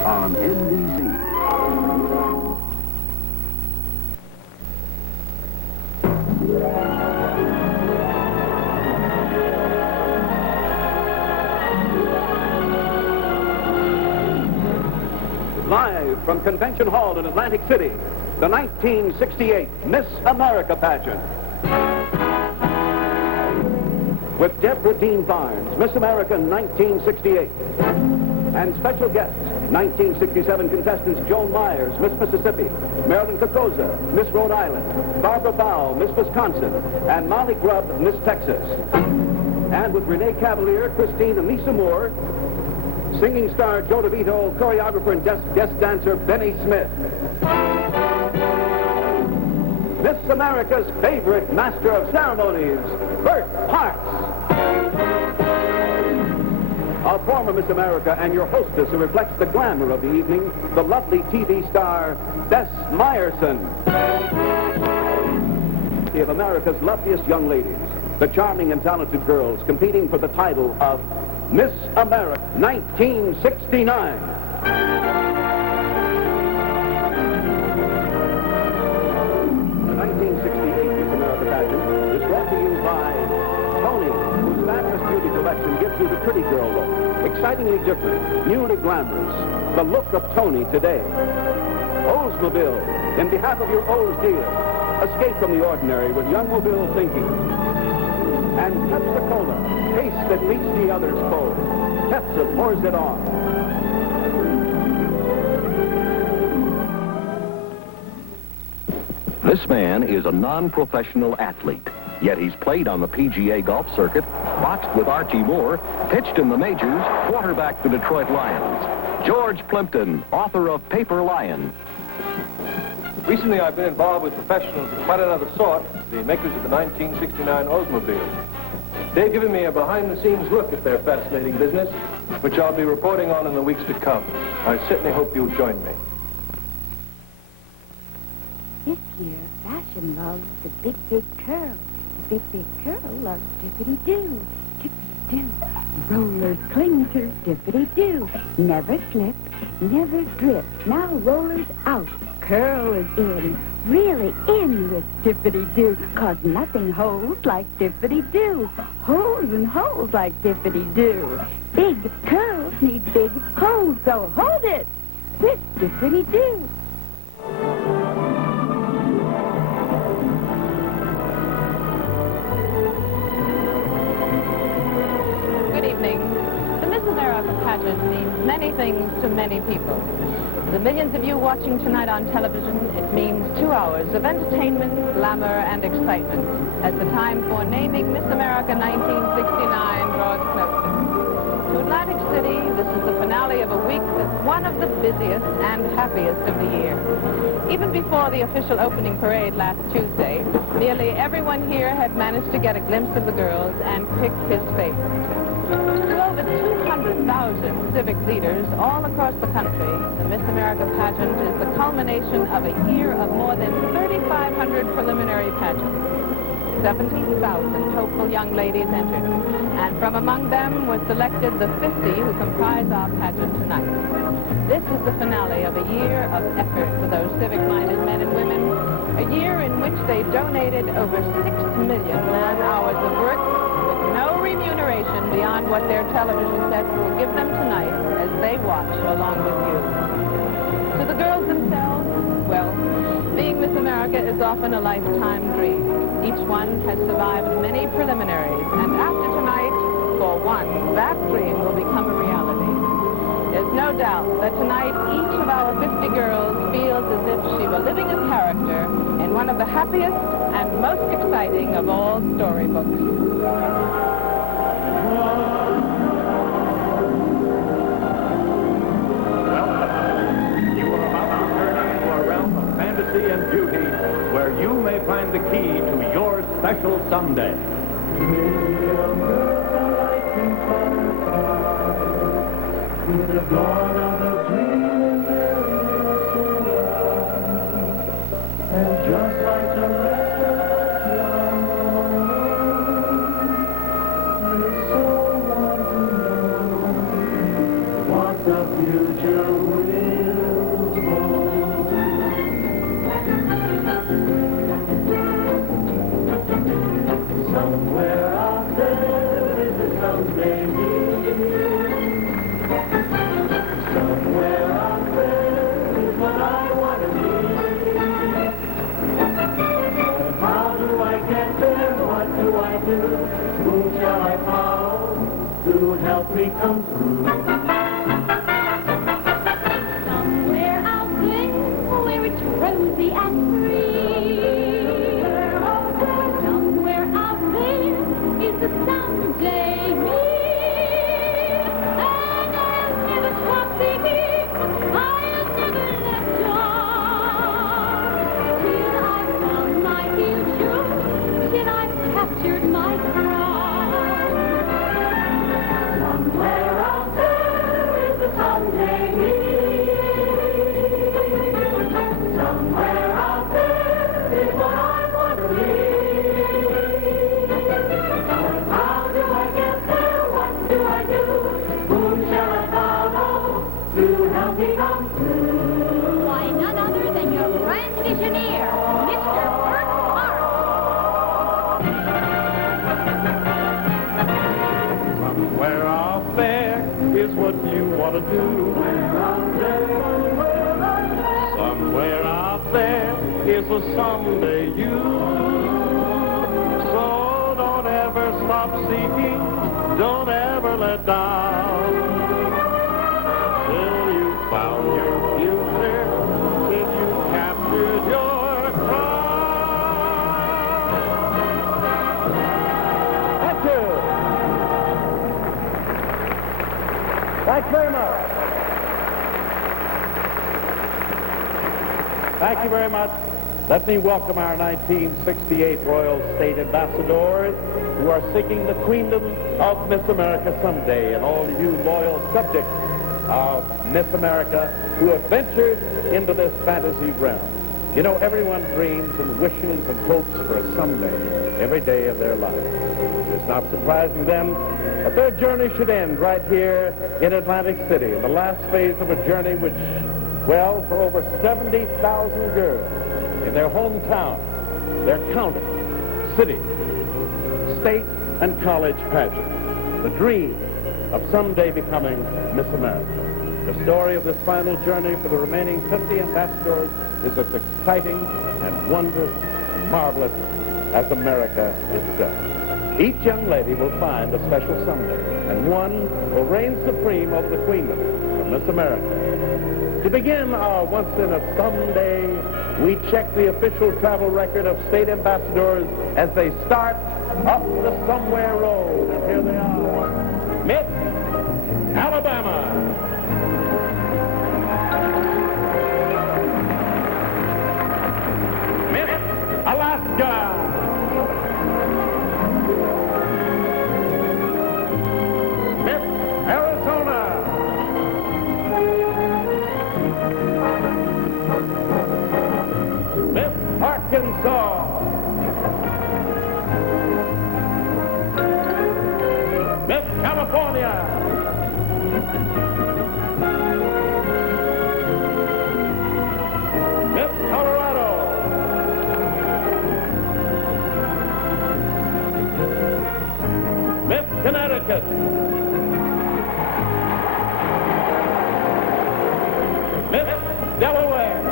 on NBC. Live from Convention Hall in Atlantic City, the 1968 Miss America pageant. With Deborah Dean Barnes, Miss America 1968. And special guests, 1967 contestants Joan Myers, Miss Mississippi, Marilyn Kokoza, Miss Rhode Island, Barbara Bow, Miss Wisconsin, and Molly Grubb, Miss Texas. And with Renee Cavalier, Christine, and Lisa Moore, singing star Joe DeVito, choreographer and guest dancer Benny Smith. Miss America's favorite master of ceremonies, Bert Parks. A former Miss America and your hostess who reflects the glamour of the evening, the lovely TV star, Bess Meyerson. Of America's loveliest young ladies, the charming and talented girls competing for the title of Miss America 1969. The 1968 Miss America pageant is brought to you by Tony, whose fabulous beauty collection gives you the pretty girl look. Excitingly different, newly glamorous, the look of Tony today. Oldsmobile, in behalf of your Olds dealer, escape from the ordinary with young mobile thinking. And Pepsi-Cola, taste that beats the others cold. Pepsi pours it on. This man is a non-professional athlete, yet he's played on the PGA golf circuit, boxed with Archie Moore, pitched in the majors, quarterbacked the Detroit Lions. George Plimpton, author of Paper Lion. Recently, I've been involved with professionals of quite another sort, the makers of the 1969 Oldsmobile. They've given me a behind-the-scenes look at their fascinating business, which I'll be reporting on in the weeks to come. I certainly hope you'll join me. This year, fashion loves the big, big curl. The big, big curl loves tippity-doo. Tippity-doo. Rollers cling to tippity-doo. Never slip, never drip. Now rollers out. Curl is in, really in with tippity-doo, 'cause nothing holds like tippity-doo. Holds and holds like tippity-doo. Big curls need big holds, so hold it with tippity-doo. Good evening. The Miss America pageant means many things to many people. The millions of you watching tonight on television, it means 2 hours of entertainment, glamour, and excitement as the time for naming Miss America 1969 draws closer. To Atlantic City, this is the finale of a week that's one of the busiest and happiest of the year. Even before the official opening parade last Tuesday, nearly everyone here had managed to get a glimpse of the girls and pick his favorite. To over 200,000 civic leaders all across the country, the Miss America pageant is the culmination of a year of more than 3,500 preliminary pageants. 17,000 hopeful young ladies entered, and from among them was selected the 50 who comprise our pageant tonight. This is the finale of a year of effort for those civic-minded men and women, a year in which they donated over 6 million man-hours of work, no remuneration beyond what their television sets will give them tonight as they watch along with you. To the girls themselves, well, being Miss America is often a lifetime dream. Each one has survived many preliminaries, and after tonight, for one, that dream will become a reality. There's no doubt that tonight each of our 50 girls feels as if she were living a character in one of the happiest and most exciting of all storybooks. You are about to turn into a realm of fantasy and beauty where you may find the key to your special someday. With the dawn of a dream and just like the rest of us young, they so want to know what the future will hold. Somewhere out there is a someday near. Somewhere out there is what I want to be. But how do I get there? What do I do? Whom shall I follow to help me come through? Somewhere out there where it's rosy and free. Somewhere out there is the someday me. And I'll never stop seeking. I'll never let go. Till I've found my future. Till I've captured my crown. Somewhere out there is a someday me. Somewhere out there is what I want to be. But how do I get there? What do I do? Whom shall I follow to help me come through? Why, none other than your grand visioneer, Mr. Bert Hart. Somewhere out there is what you want to do. Somewhere out there is a someday you. So don't ever stop seeking, don't ever let down. Till you found your future, till you captured your crown. Thank you. Thanks very much. Thank you very much. Let me welcome our 1968 Royal State Ambassadors who are seeking the queendom of Miss America someday, and all you loyal subjects of Miss America who have ventured into this fantasy realm. You know, everyone dreams and wishes and hopes for a someday every day of their life. It's not surprising then that their journey should end right here in Atlantic City, in the last phase of a journey which, well, for over 70,000 girls in their hometown, their county, city, state, and college pageant, the dream of someday becoming Miss America. The story of this final journey for the remaining 50 ambassadors is as exciting and wondrous and marvelous as America itself. Each young lady will find a special someday, and one will reign supreme over the queendom of Miss America. To begin our once-in-a-someday, we check the official travel record of state ambassadors as they start up the Somewhere Road. And here they are. Miss Alabama. Miss Alaska. Miss Arizona. Miss Arkansas. Miss California. Miss Colorado. Miss Connecticut. Miss Delaware.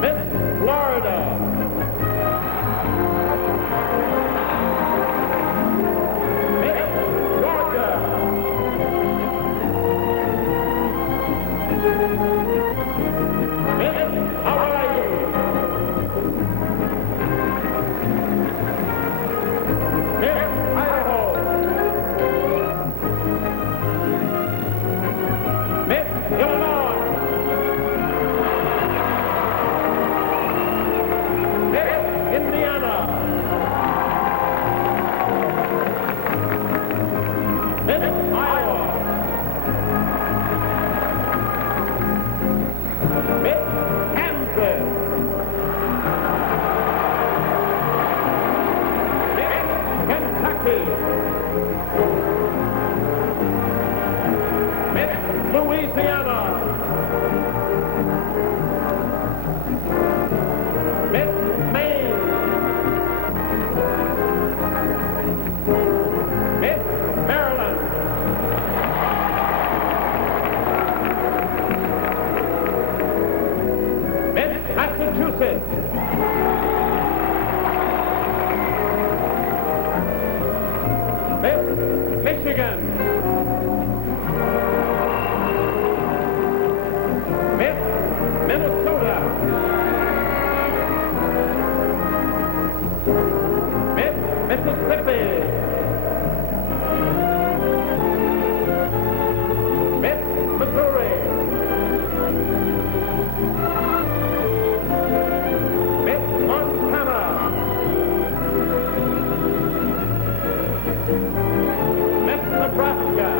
Miss Florida. Miss Georgia. Miss Hawaii. Michigan. Miss Minnesota. Miss Mississippi. Miss Missouri. Miss Montana. Miss Nebraska.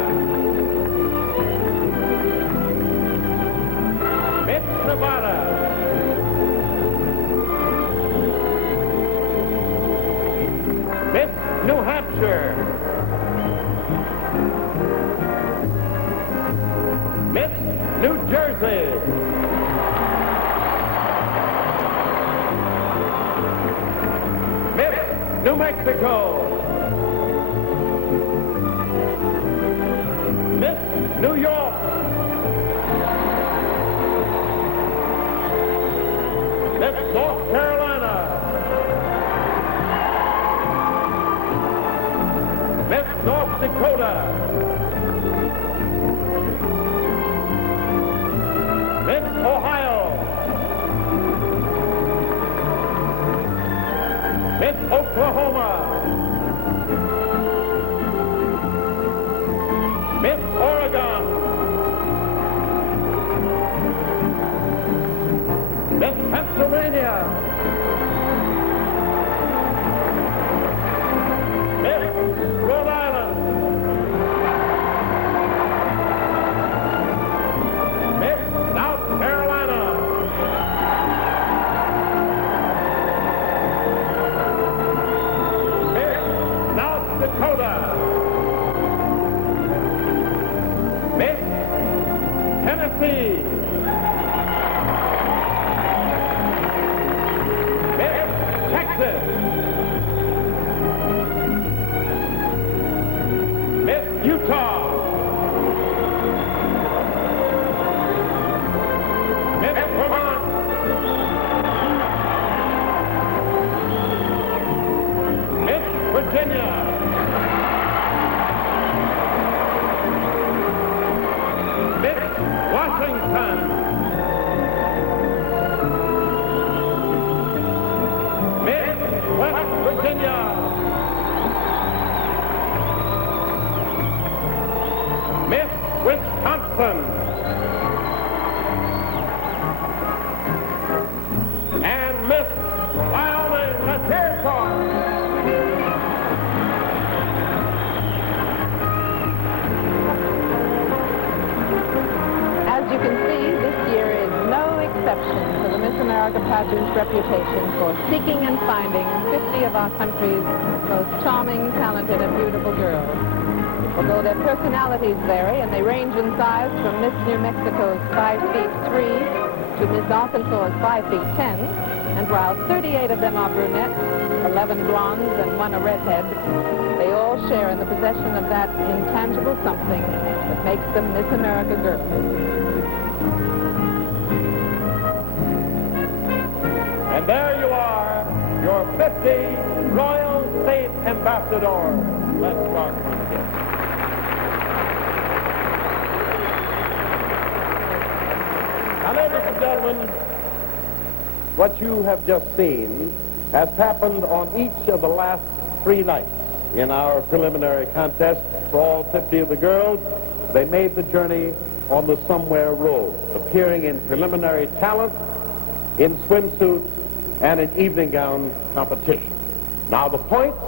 Miss Nevada. Miss New Hampshire. Miss New Jersey. Miss New Mexico. Miss New York. Miss North Carolina. Miss North Dakota. Miss Ohio. Miss Oklahoma. Miss Oregon. Miss Pennsylvania. Miss Rhode Island. Miss South Carolina. Miss South Dakota. Miss Tennessee. Miss Texas. Miss Utah. Miss Vermont. Miss Virginia. Miss Washington. Miss West Virginia. Miss Wisconsin. And Miss Wyoming. Let's hear it for her. As you can see, this year is no exception to the Miss America pageant's reputation for seeking and finding 50 of our country's most charming, talented, and beautiful girls. Although their personalities vary, and they range in size from Miss New Mexico's 5 feet 3 to Miss Arkansas's 5 feet 10, and while 38 of them are brunettes, 11 blondes, and 1 a redhead, they all share in the possession of that intangible something that makes them Miss America girls. And there you are, your 50 Royal State Ambassadors. Let's welcome them. Now, ladies and gentlemen, what you have just seen has happened on each of the last 3 nights in our preliminary contest. For all 50 of the girls, they made the journey on the Somewhere Road, appearing in preliminary talent, in swimsuits, and in evening gown competition. Now, the points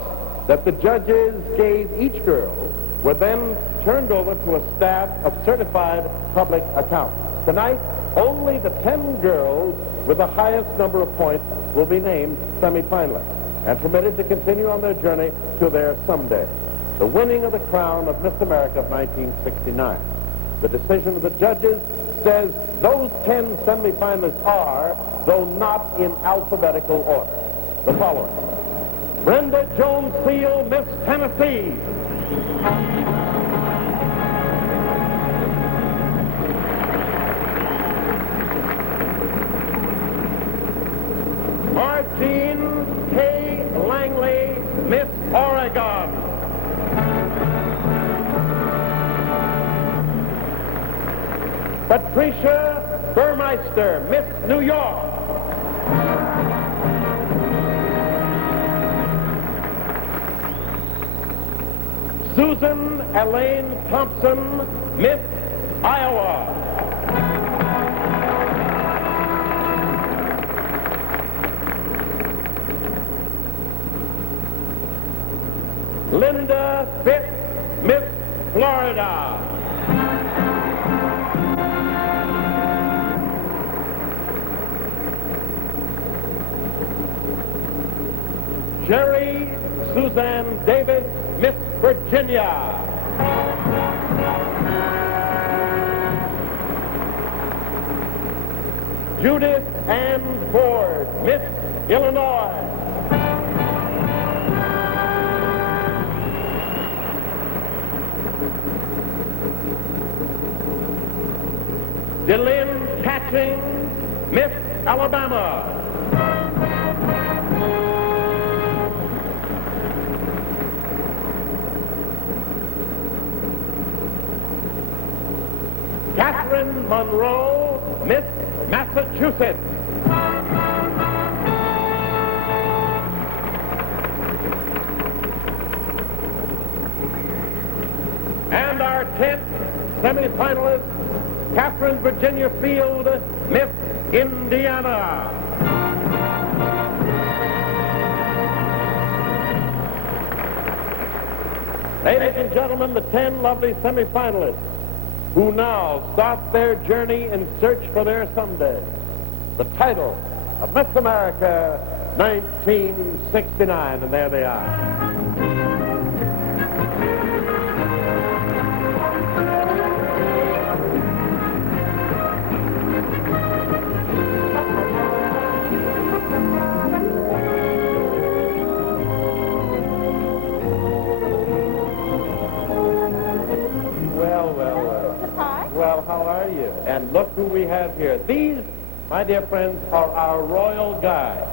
that the judges gave each girl were then turned over to a staff of certified public accountants. Tonight, only the 10 girls with the highest number of points will be named semifinalists and permitted to continue on their journey to their someday, the winning of the crown of Miss America of 1969. The decision of the judges says those 10 semifinalists are, though not in alphabetical order, the following: Brenda Jones Seal, Miss Tennessee. Martine K. Langley, Miss Oregon. Patricia Burmeister, Miss New York. Susan Elaine Thompson, Miss Iowa. Linda Fitz, Miss Florida. Sherry Suzanne Davis, Miss Virginia. Judith Ann Ford, Miss Illinois. Delynn Catching, Miss Alabama. Catherine Monroe, Miss Massachusetts. And our 10th semifinalist, Catherine Virginia Field, Miss Indiana. Ladies and gentlemen, the 10 lovely semifinalists who now start their journey in search for their someday. The title of Miss America 1969, and there they are. Well, how are you? And look who we have here. These, my dear friends, are our royal guides.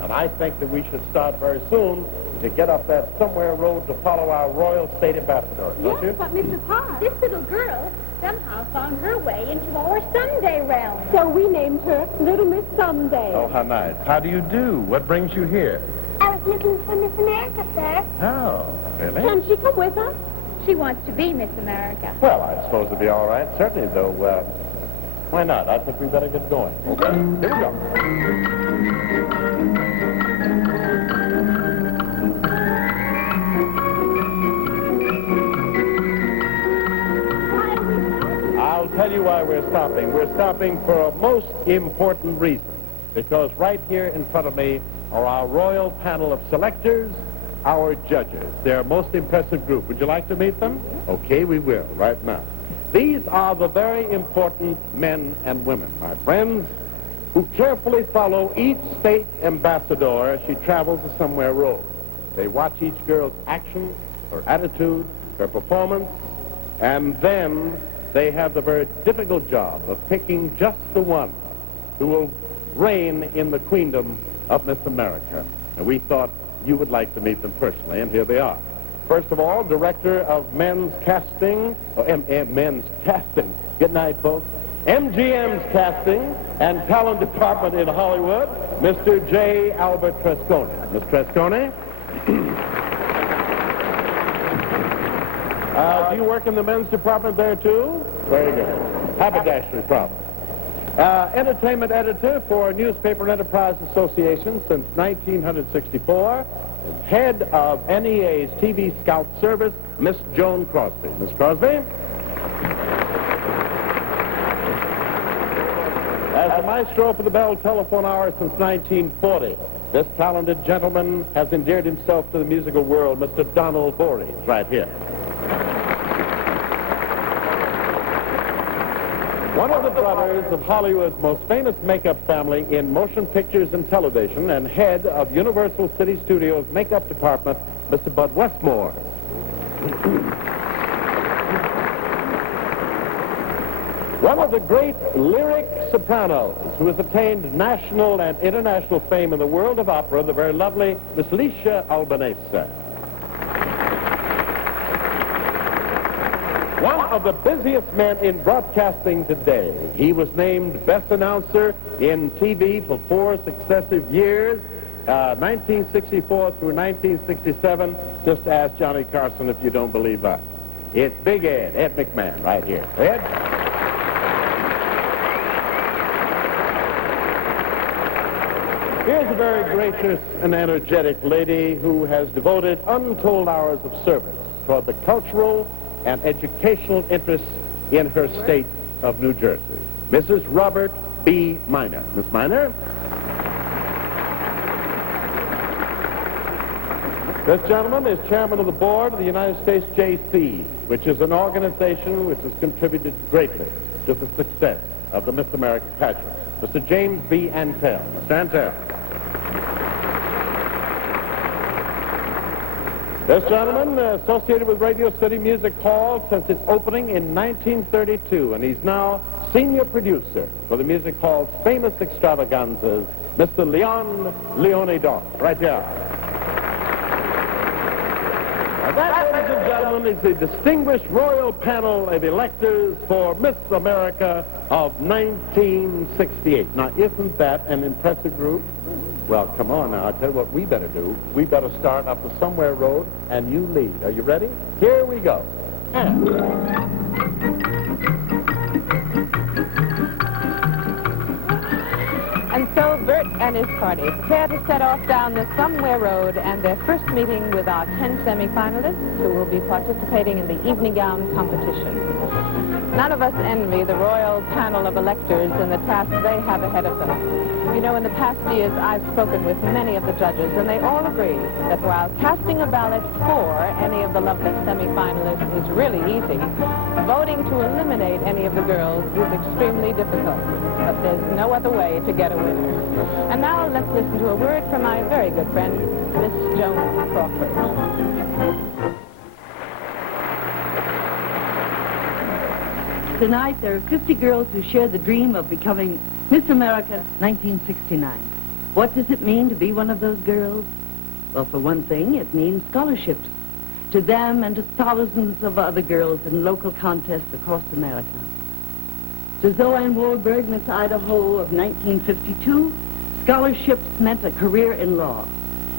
And I think that we should start very soon to get up that somewhere road to follow our royal state ambassador, don't you? Yes, but Mr. Potts, this little girl somehow found her way into our Sunday realm. So we named her Little Miss Someday. Oh, how nice. How do you do? What brings you here? I was looking for Miss America, sir. Oh, really? Can she come with us? She wants to be Miss America. Well, I suppose it'd be all right. Certainly, though, why not? I think we better get going. Okay, here we go. I'll tell you why we're stopping. We're stopping for a most important reason. Because right here in front of me are our royal panel of selectors, our judges. They're a most impressive group. Would you like to meet them? Okay, we will, right now. These are the very important men and women, my friends, who carefully follow each state ambassador as she travels the somewhere road. They watch each girl's action, her attitude, her performance, and then they have the very difficult job of picking just the one who will reign in the queendom of Miss America. And we thought you would like to meet them personally, and here they are. First of all, Director of Men's Casting, Men's Casting, good night, folks, MGM's Casting and Talent Department in Hollywood, Mr. J. Albert Trescone. Ms. Trescone? Do you work in the men's department there, too? Very good. Haberdashery problem. Entertainment editor for Newspaper Enterprise Association since 1964. Head of NEA's TV Scout Service, Miss Joan Crosby. Miss Crosby? As the maestro for the Bell Telephone Hour since 1940, this talented gentleman has endeared himself to the musical world, Mr. Donald Voorhees, right here. One of the brothers of Hollywood's most famous makeup family in motion pictures and television, and head of Universal City Studios' makeup department, Mr. Bud Westmore. One of the great lyric sopranos who has attained national and international fame in the world of opera, the very lovely Miss Licia Albanese. One of the busiest men in broadcasting today. He was named Best Announcer in TV for 4 successive years, 1964 through 1967. Just ask Johnny Carson if you don't believe us. It's Big Ed McMahon, right here. Ed? Here's a very gracious and energetic lady who has devoted untold hours of service toward the cultural and educational interests in her state of New Jersey. Mrs. Robert B. Minor. Miss Minor? This gentleman is chairman of the board of the United States J.C., which is an organization which has contributed greatly to the success of the Miss America pageant. Mr. James B. Antell. Mr. Antell. This gentleman associated with Radio City Music Hall since its opening in 1932, and he's now senior producer for the Music Hall's famous extravaganzas, Mr. Leone Doss. Right there. Now that, ladies and gentlemen, is the distinguished royal panel of electors for Miss America of 1968. Now, isn't that an impressive group? Well, come on now. I'll tell you what we better do. We better start up the Somewhere Road, and you lead. Are you ready? Here we go. And so Bert and his party prepare to set off down the Somewhere Road and their first meeting with our 10 semifinalists who will be participating in the evening gown competition. None of us envy the royal panel of electors and the task they have ahead of them. You know, in the past years, I've spoken with many of the judges, and they all agree that while casting a ballot for any of the lovely semifinalists is really easy, voting to eliminate any of the girls is extremely difficult. But there's no other way to get a winner. And now let's listen to a word from my very good friend, Miss Joan Crawford. Tonight, there are 50 girls who share the dream of becoming Miss America 1969. What does it mean to be one of those girls? Well, for one thing, it means scholarships to them and to thousands of other girls in local contests across America. To Zoanne Warburg, Miss Idaho of 1952, scholarships meant a career in law.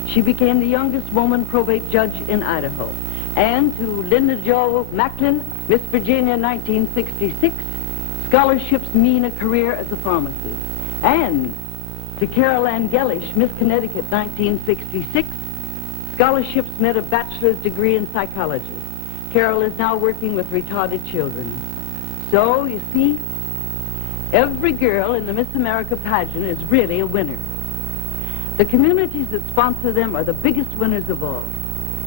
She became the youngest woman probate judge in Idaho. And to Linda Jo Macklin, Miss Virginia 1966, scholarships mean a career as a pharmacist. And to Carol Ann Gellish, Miss Connecticut 1966, scholarships meant a bachelor's degree in psychology. Carol is now working with retarded children. So, you see, every girl in the Miss America pageant is really a winner. The communities that sponsor them are the biggest winners of all.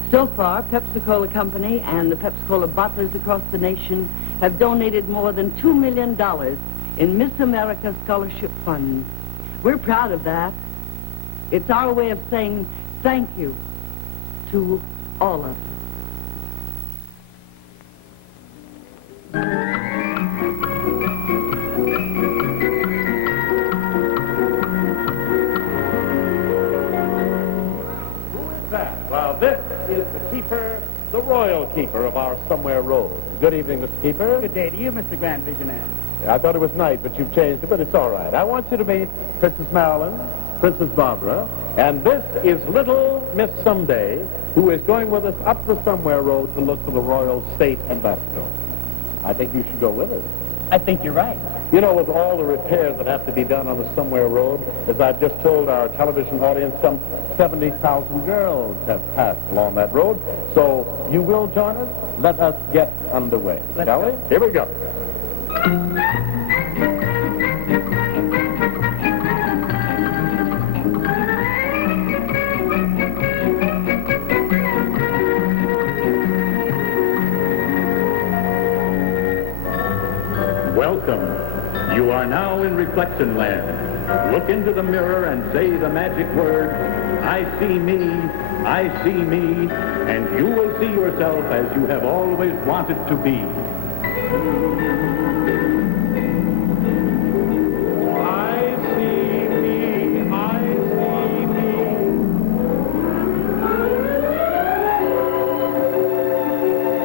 So far, Pepsi-Cola Company and the Pepsi-Cola bottlers across the nation have donated more than $2 million in Miss America scholarship funds. We're proud of that. It's our way of saying thank you to all of you. Well, this is the keeper, the royal keeper of our Somewhere Road. Good evening, Mr. Keeper. Good day to you, Mr. Grand Visionaire. I thought it was night, but you've changed it, but it's all right. I want you to meet Princess Marilyn, Princess Barbara, and this is little Miss Someday, who is going with us up the Somewhere Road to look for the royal state ambassador. I think you should go with us. I think you're right. You know, with all the repairs that have to be done on the Somewhere Road, as I've just told our television audience, some 70,000 girls have passed along that road. So you will join us? Let us get underway. Shall we? Here we go. Welcome. You are now in Reflection Land. Look into the mirror and say the magic word, I see me, and you will see yourself as you have always wanted to be. I see me, I see me.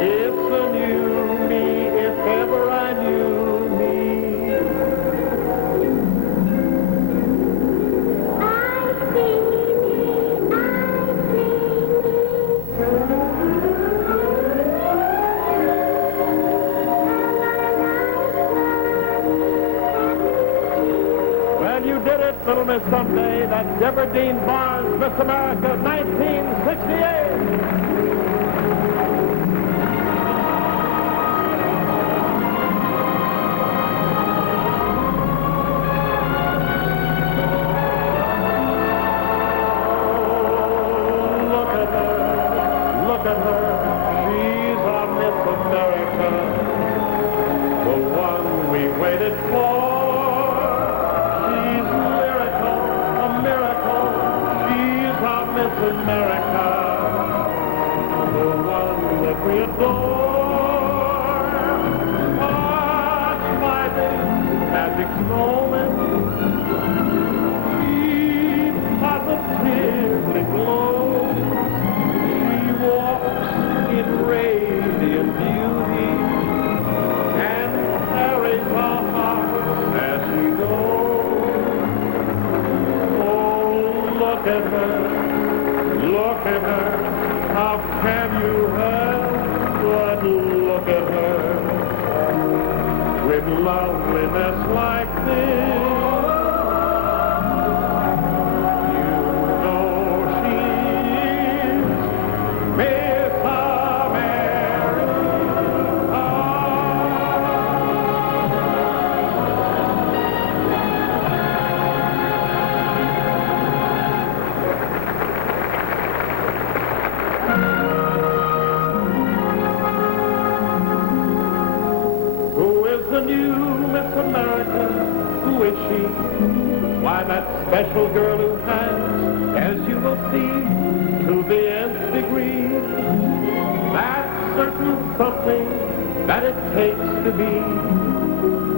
It's a new me promise someday that Deborah Dean Barnes, Miss America 1968. Look at her, she's our Miss America, the one we waited for. She's a miracle, she's our Miss America, the one that we adore. Touched by this magic moment, she positively glows. In radiant beauty and carries our hearts as she goes. Oh, look at her, how can you help but look at her with loveliness like this? Why, that special girl who has, as you will see, to the nth degree, that certain something that it takes to be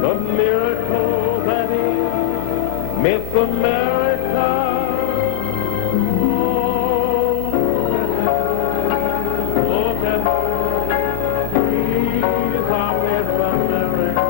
the miracle that is Miss America. Oh, look at her, she's our Miss America.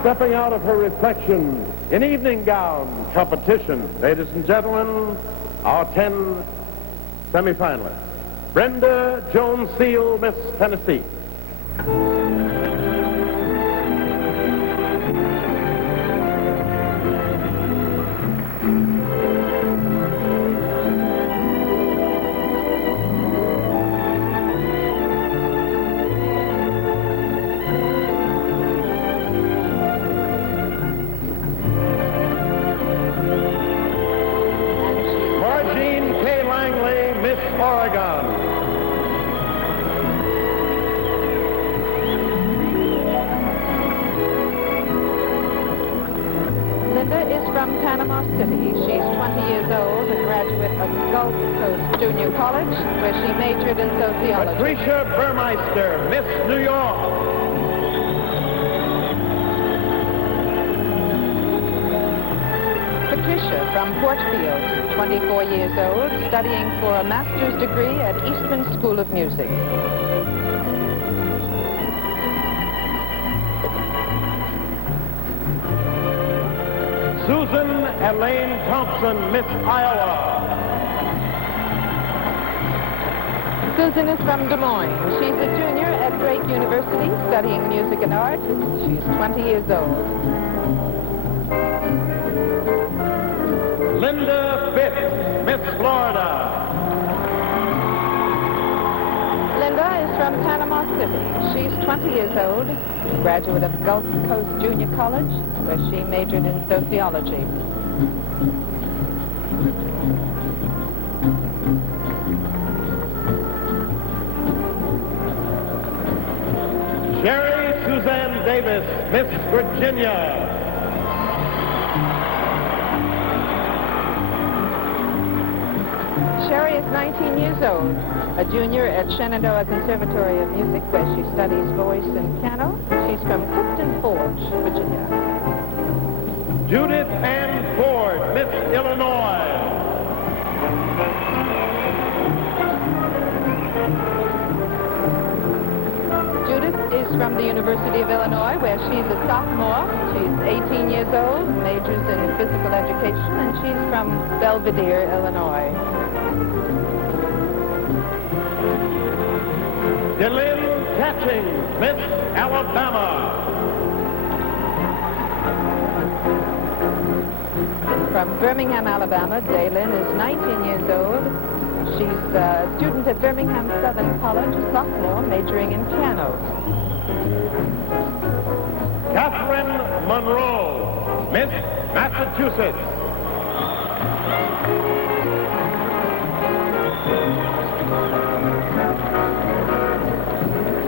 Stepping out of her reflection in evening gown competition, ladies and gentlemen, our 10 semifinalists. Brenda Jones Seal, Miss Tennessee. Oregon. Linda is from Panama City. She's 20 years old, a graduate of Gulf Coast Junior College, where she majored in sociology. Patricia Burmeister, Miss New York. Patricia from Portfield, 24 years old, studying for a master's degree at Eastman School of Music. Susan Elaine Thompson, Miss Iowa. Susan is from Des Moines. She's a junior at Drake University, studying music and art. She's 20 years old. Davis, Miss Florida. Linda is from Panama City. She's 20 years old, graduate of Gulf Coast Junior College, where she majored in sociology. Sherry Suzanne Davis, Miss Virginia. Sherry is 19 years old, a junior at Shenandoah Conservatory of Music, where she studies voice and piano. She's from Clifton Forge, Virginia. Judith Ann Ford, Miss Illinois. Judith is from the University of Illinois, where she's a sophomore. She's 18 years old, majors in physical education, and she's from Belvedere, Illinois. Delynn Catching, Miss Alabama. From Birmingham, Alabama, Daylin is 19 years old. She's a student at Birmingham Southern College, a sophomore, majoring in piano. Catherine Monroe, Miss Massachusetts.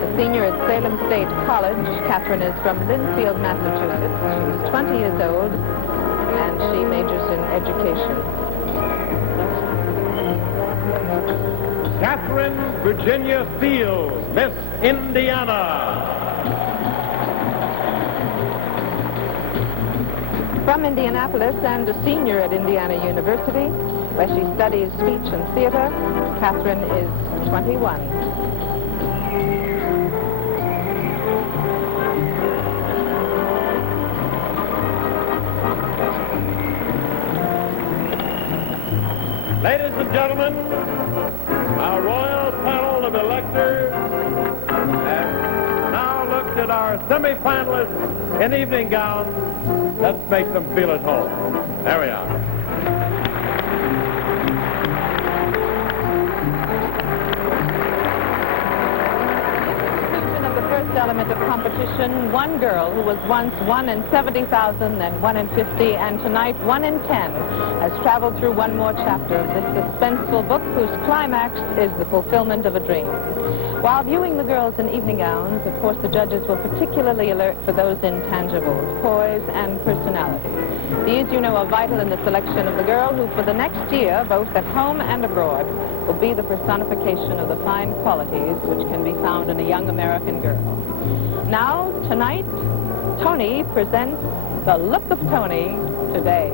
A senior at Salem State College, Catherine is from Linfield, Massachusetts. She's 20 years old, and she majors in education. Catherine Virginia Fields, Miss Indiana. From Indianapolis and a senior at Indiana University, where she studies speech and theater, Catherine is 21. Ladies and gentlemen, our royal panel of electors have now looked at our semi-finalists in evening gowns. Let's make them feel at home. There we are. Element of competition, one girl who was once 1 in 70,000, then 1 in 50, and tonight 1 in 10, has traveled through one more chapter of this suspenseful book whose climax is the fulfillment of a dream. While viewing the girls in evening gowns, of course, the judges were particularly alert for those intangibles, poise and personality. These, you know, are vital in the selection of the girl who, for the next year, both at home and abroad, will be the personification of the fine qualities which can be found in a young American girl. Now, tonight, Tony presents The Look of Tony Today.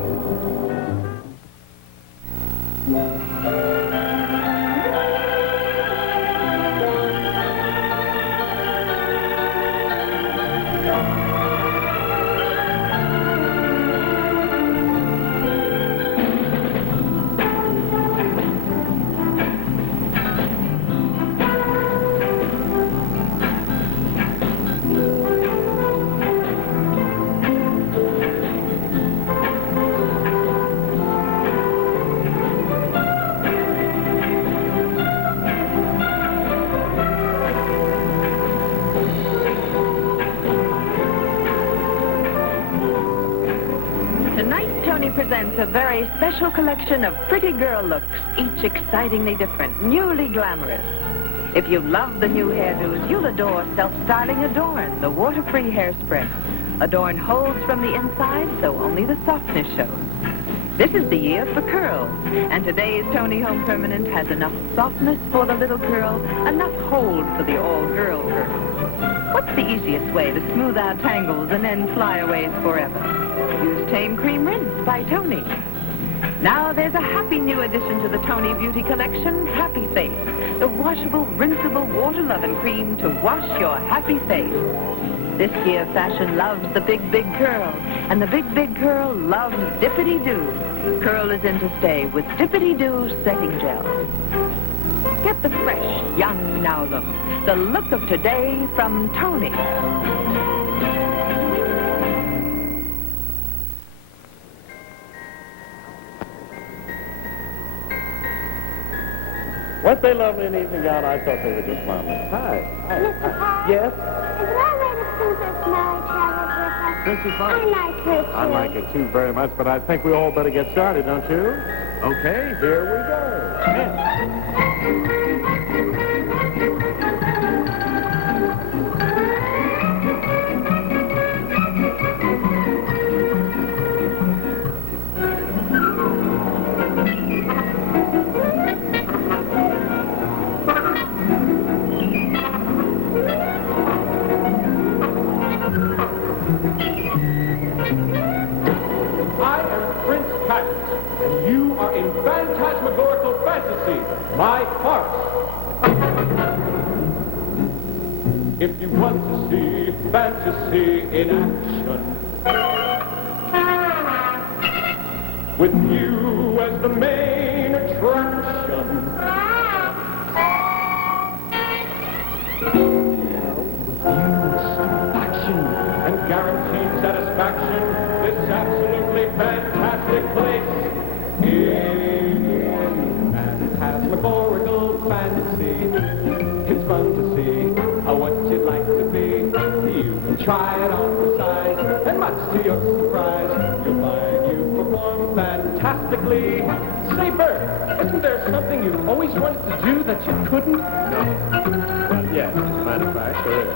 Presents a very special collection of pretty girl looks, each excitingly different, newly glamorous. If you love the new hairdos, you'll adore self-styling Adorn, the water-free hairspray. Adorn holds from the inside, so only the softness shows. This is the year for curls, and today's Tony Home Permanent has enough softness for the little curl, enough hold for the all-girl curl. What's the easiest way to smooth out tangles and end flyaways forever? Use Tame Cream Rinse by Tony. Now there's a happy new addition to the Tony Beauty Collection, Happy Face, the washable, rinsable, water-loving cream to wash your happy face. This year, fashion loves the big, big curl, and the big, big curl loves Dippity-Doo. Curl is in to stay with Dippity-Doo Setting Gel. Get the fresh, young now look, the look of today from Tony. Weren't they lovely in evening gown? I thought they were just marvelous. Hi. Mr. Park? Yes? Is it all right if Princess Mary travels with us? Princess I Mary? like her, too. I like it, too, very much, but I think we all better get started, don't you? Okay, here we go. Yeah. I am Prince Pageant, and you are in phantasmagorical fantasy, my farce. If you want to see fantasy in action, with you as the main attraction, action and guaranteed satisfaction, this absolutely fantastic place in phantasmagorical fantasy. It's fun to see what you'd like to be. You can try it on for size, and much to your surprise, you'll find you perform fantastically. Say, Bert, isn't there something you always wanted to do that you couldn't? No. Well, yes, as a matter of fact, there is.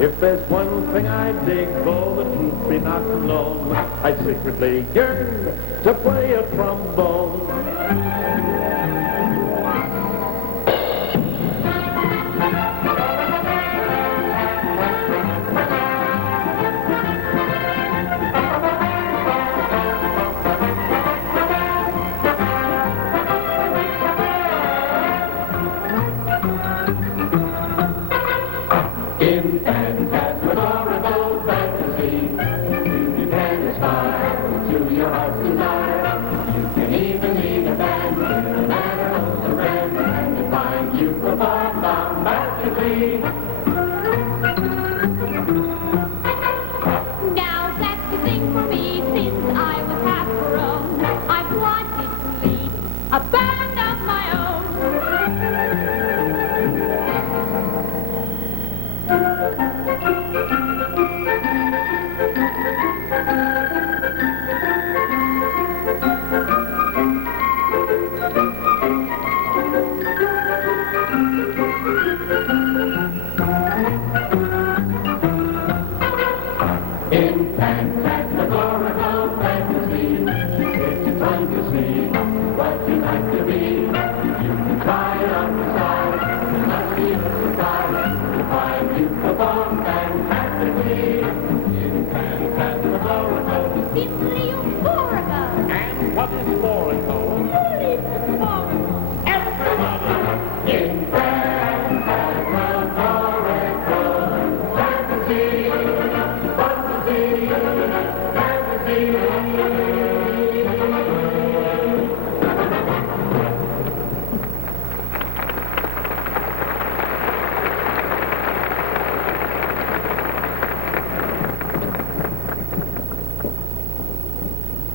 If there's one thing I dig, though the truth be not known, I secretly yearn to play a trombone. In phantasmagorical fantasy, you can aspire to your heart's desire. You can even lead a band in a manner of a friend, and to find you perform bombastically. Now that's the thing for me since I was half grown. I've wanted to lead a band of my own. In phantasmagorical fantasy, it's fun to see what you like to be. You can try it on the side, and must be a surprise to find you perform fantastically. In phantasmagorical, Simply euphorical. And what is more, Truly euphorical. everybody in phantasmagorical fantasy, fantasy, fantasy.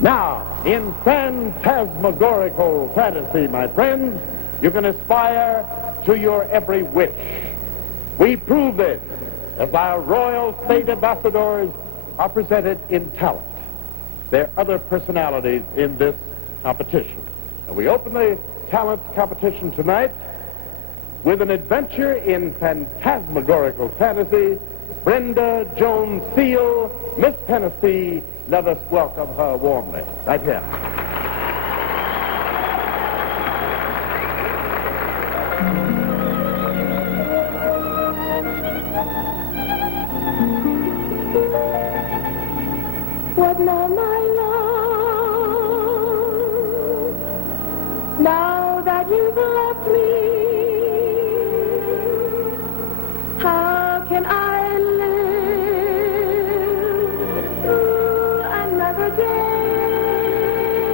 Now, in phantasmagorical fantasy, my friends, you can aspire to your every wish. We prove this as our royal state ambassadors are presented in talent. There are other personalities in this competition. And we open the talent competition tonight with an adventure in phantasmagorical fantasy, Brenda Jones Seal, Miss Tennessee. Let us welcome her warmly. Right here. What now, my love? Now that you've left me, how can I live through another day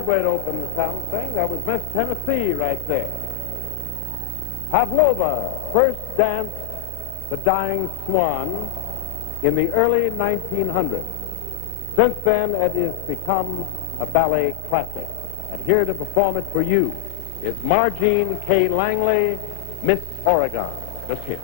good way to open the talent thing. That was Miss Tennessee right there. Pavlova first danced The Dying Swan in the early 1900s. Since then, it has become a ballet classic. And here to perform it for you is Margene K. Langley, Miss Oregon. Just here.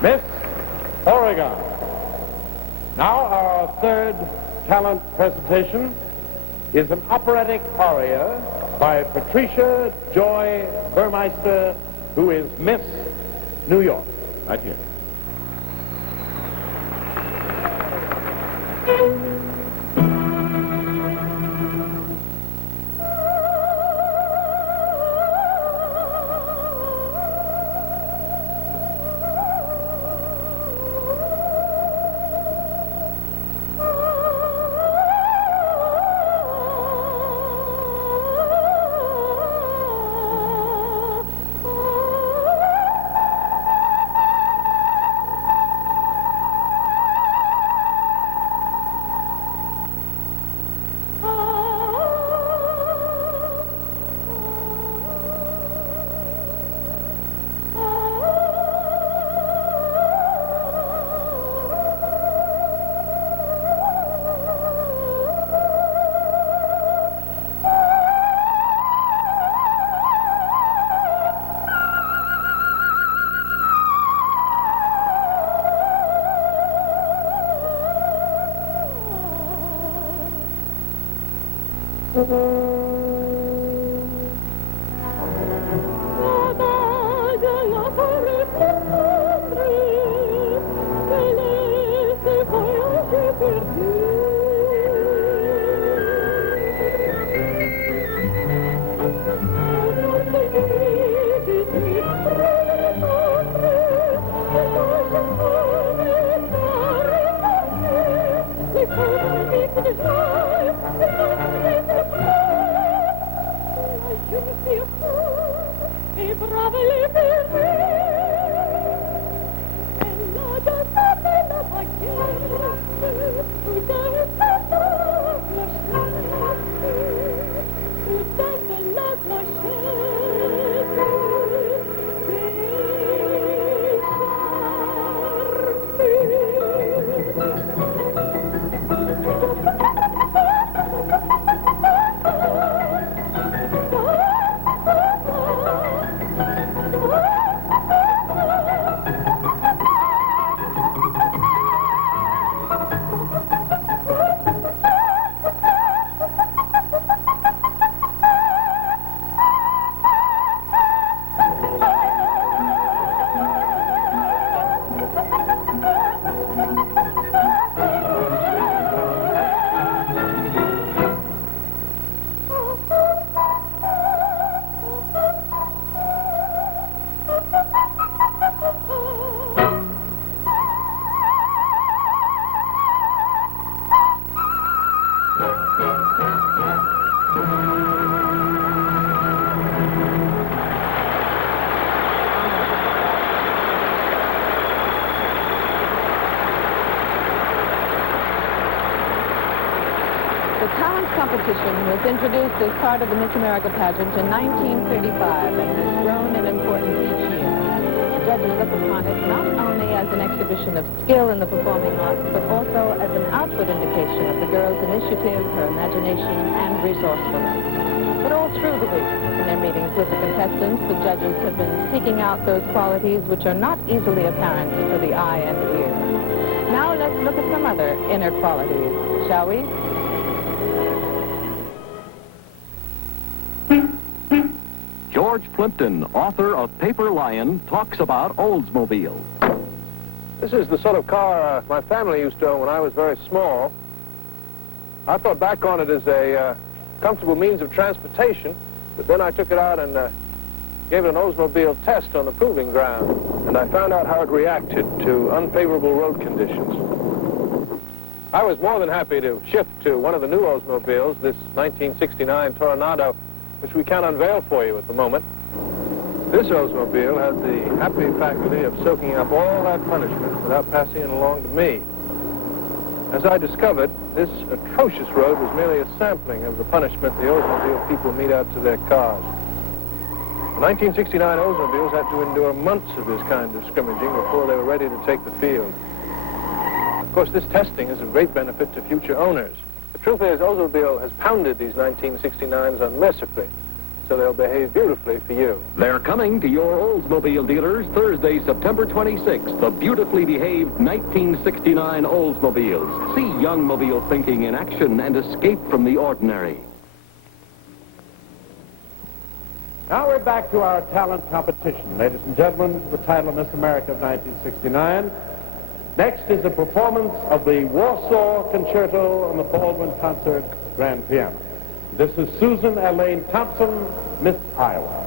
Miss Oregon. Now our third talent presentation is an operatic aria by Patricia Joy Burmeister, who is Miss New York. Right here. brave livre, e la giornata bella baguette, tout est passé la clochette, tout est la clochette, competition was introduced as part of the Miss America pageant in 1935 and has grown in importance each year. Judges look upon it not only as an exhibition of skill in the performing arts, but also as an outward indication of the girl's initiative, her imagination, and resourcefulness. But all through the week, in their meetings with the contestants, the judges have been seeking out those qualities which are not easily apparent to the eye and ear. Now let's look at some other inner qualities, shall we? George Plimpton, author of Paper Lion, talks about Oldsmobile. This is the sort of car my family used to own when I was very small. I thought back on it as a comfortable means of transportation, but then I took it out and gave it an Oldsmobile test on the proving ground, and I found out how it reacted to unfavorable road conditions. I was more than happy to shift to one of the new Oldsmobiles, this 1969 Toronado, which we can't unveil for you at the moment. This Oldsmobile had the happy faculty of soaking up all that punishment without passing it along to me. As I discovered, this atrocious road was merely a sampling of the punishment the Oldsmobile people mete out to their cars. The 1969 Oldsmobiles had to endure months of this kind of scrimmaging before they were ready to take the field. Of course, this testing is of great benefit to future owners. The truth is, Oldsmobile has pounded these 1969s unmercifully, so they'll behave beautifully for you. They're coming to your Oldsmobile dealers Thursday, September 26th, the beautifully behaved 1969 Oldsmobiles. See young mobile thinking in action and escape from the ordinary. Now we're back to our talent competition. Ladies and gentlemen, the title of Miss America of 1969. Next is a performance of the Warsaw Concerto on the Baldwin Concert Grand Piano. This is Susan Elaine Thompson, Miss Iowa.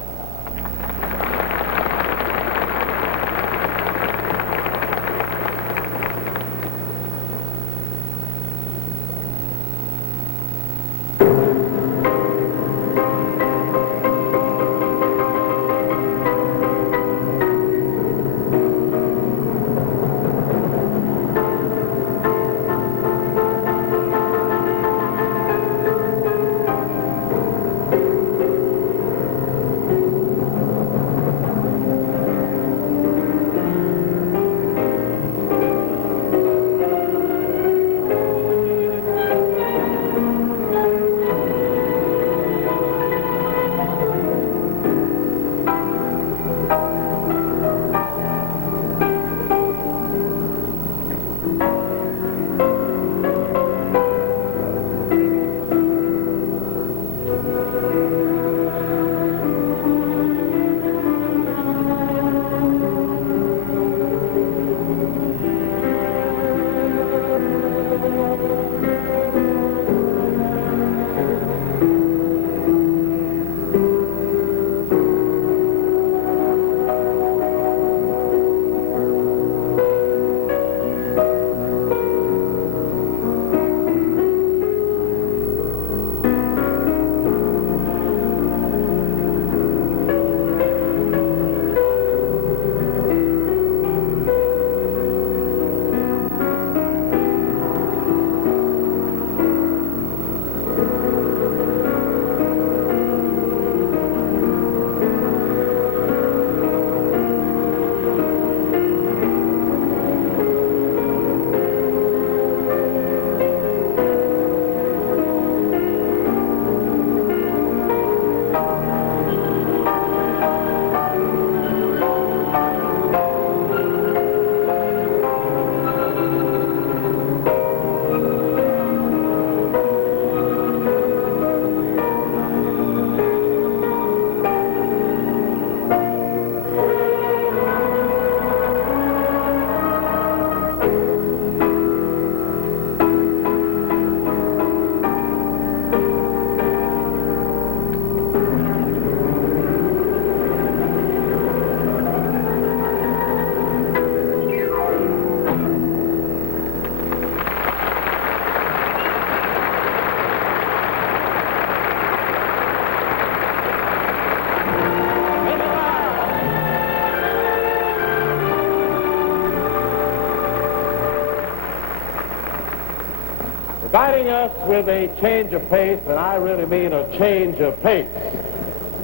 Guiding us with a change of pace, and I really mean a change of pace,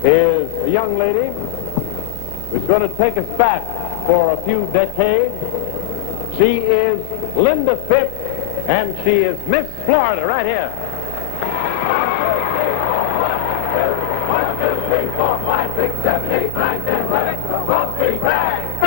is a young lady who's going to take us back for a few decades. She is Linda Fitz, and she is Miss Florida right here. 1, 2, 3, 4, 5, 6, 7, 8, 9, 10, 11. Rock me back!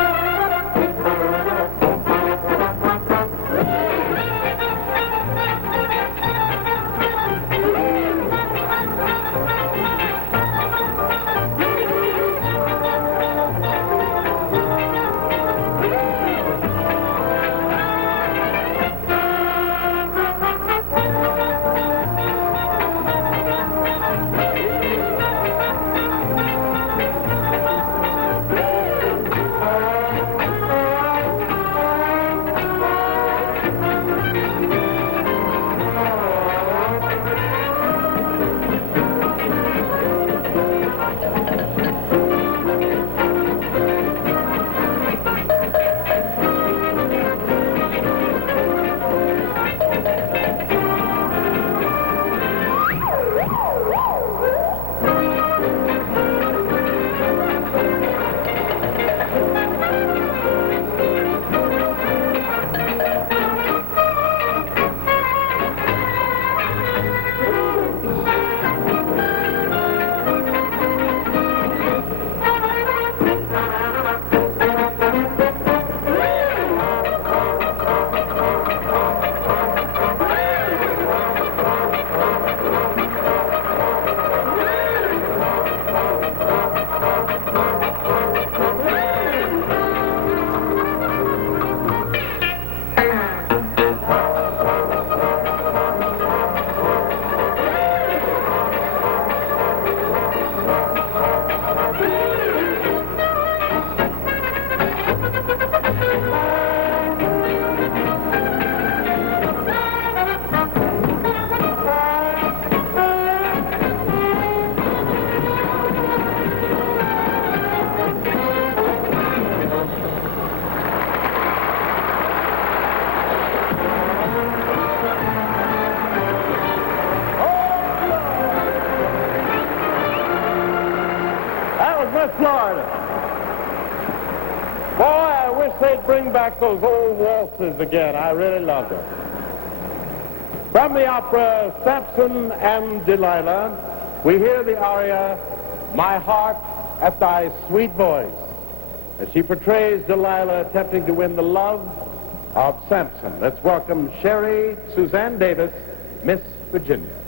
Florida. Boy, I wish they'd bring back those old waltzes again. I really love them. From the opera Samson and Delilah, we hear the aria, My Heart at Thy Sweet Voice, as she portrays Delilah attempting to win the love of Samson. Let's welcome Sherry Suzanne Davis, Miss Virginia.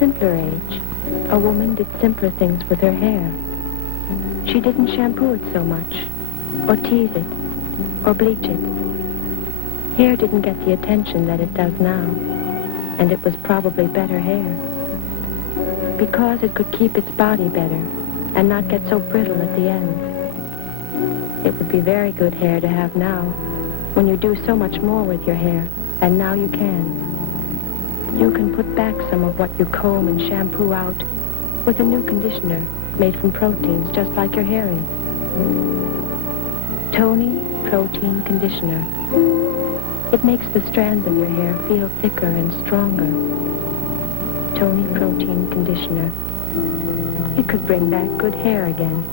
simpler age, a woman did simpler things with her hair. She didn't shampoo it so much, or tease it, or bleach it. Hair didn't get the attention that it does now, and it was probably better hair. Because it could keep its body better and not get so brittle at the ends. It would be very good hair to have now, when you do so much more with your hair, and now you can. You can put back some of what you comb and shampoo out with a new conditioner made from proteins, just like your hair is. Tony Protein Conditioner. It makes the strands of your hair feel thicker and stronger. Tony Protein Conditioner. It could bring back good hair again.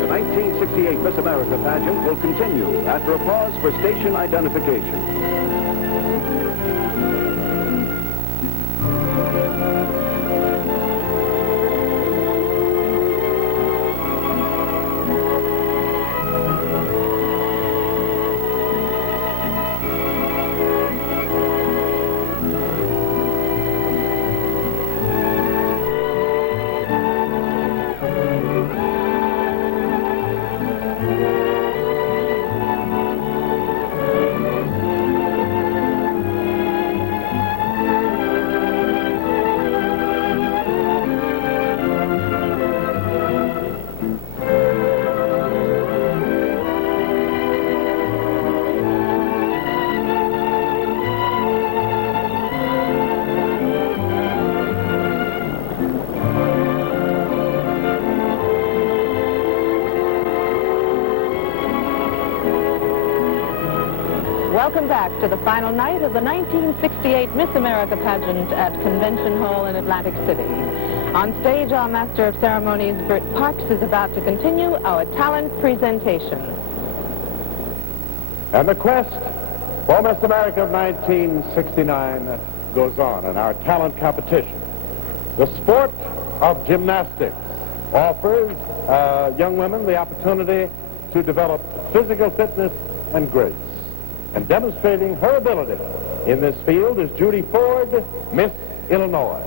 The 1968 Miss America pageant will continue after a pause for station identification. Welcome back to the final night of the 1968 Miss America pageant at Convention Hall in Atlantic City. On stage, our Master of Ceremonies, Bert Parks, is about to continue our talent presentation. And the quest for Miss America of 1969 goes on in our talent competition. The sport of gymnastics offers young women the opportunity to develop physical fitness and grace. And demonstrating her ability in this field is Judy Ford, Miss Illinois.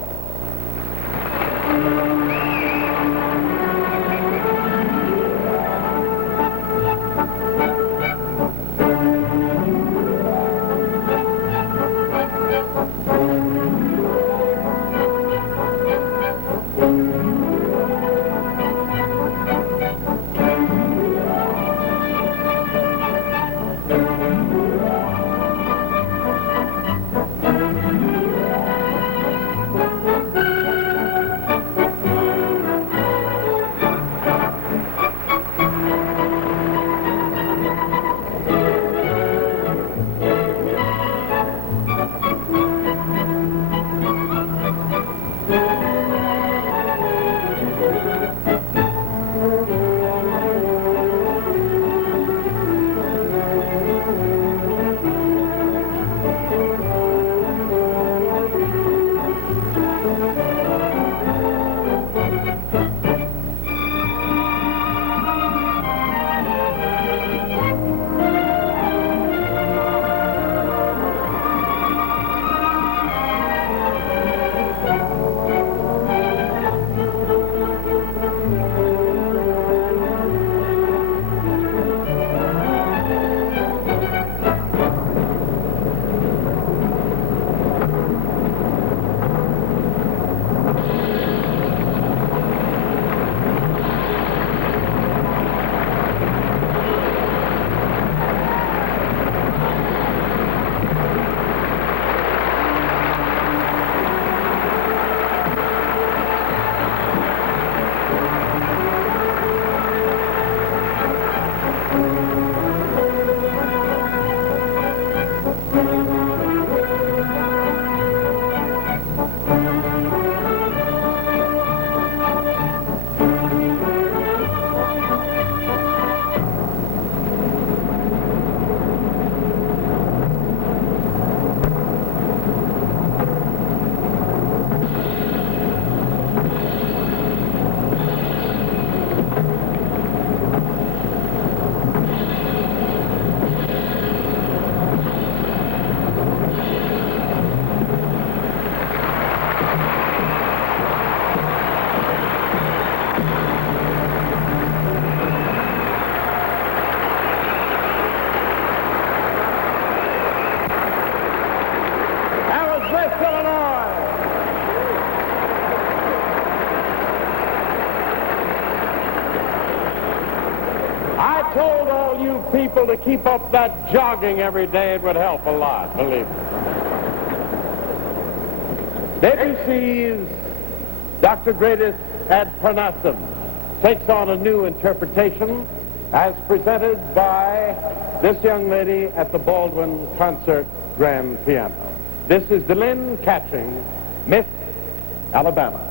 people to keep up that jogging every day. It would help a lot, believe me. Debussy's Dr. Gradus ad Parnassum takes on a new interpretation as presented by this young lady at the Baldwin Concert Grand Piano. This is Delynn Catching, Miss Alabama.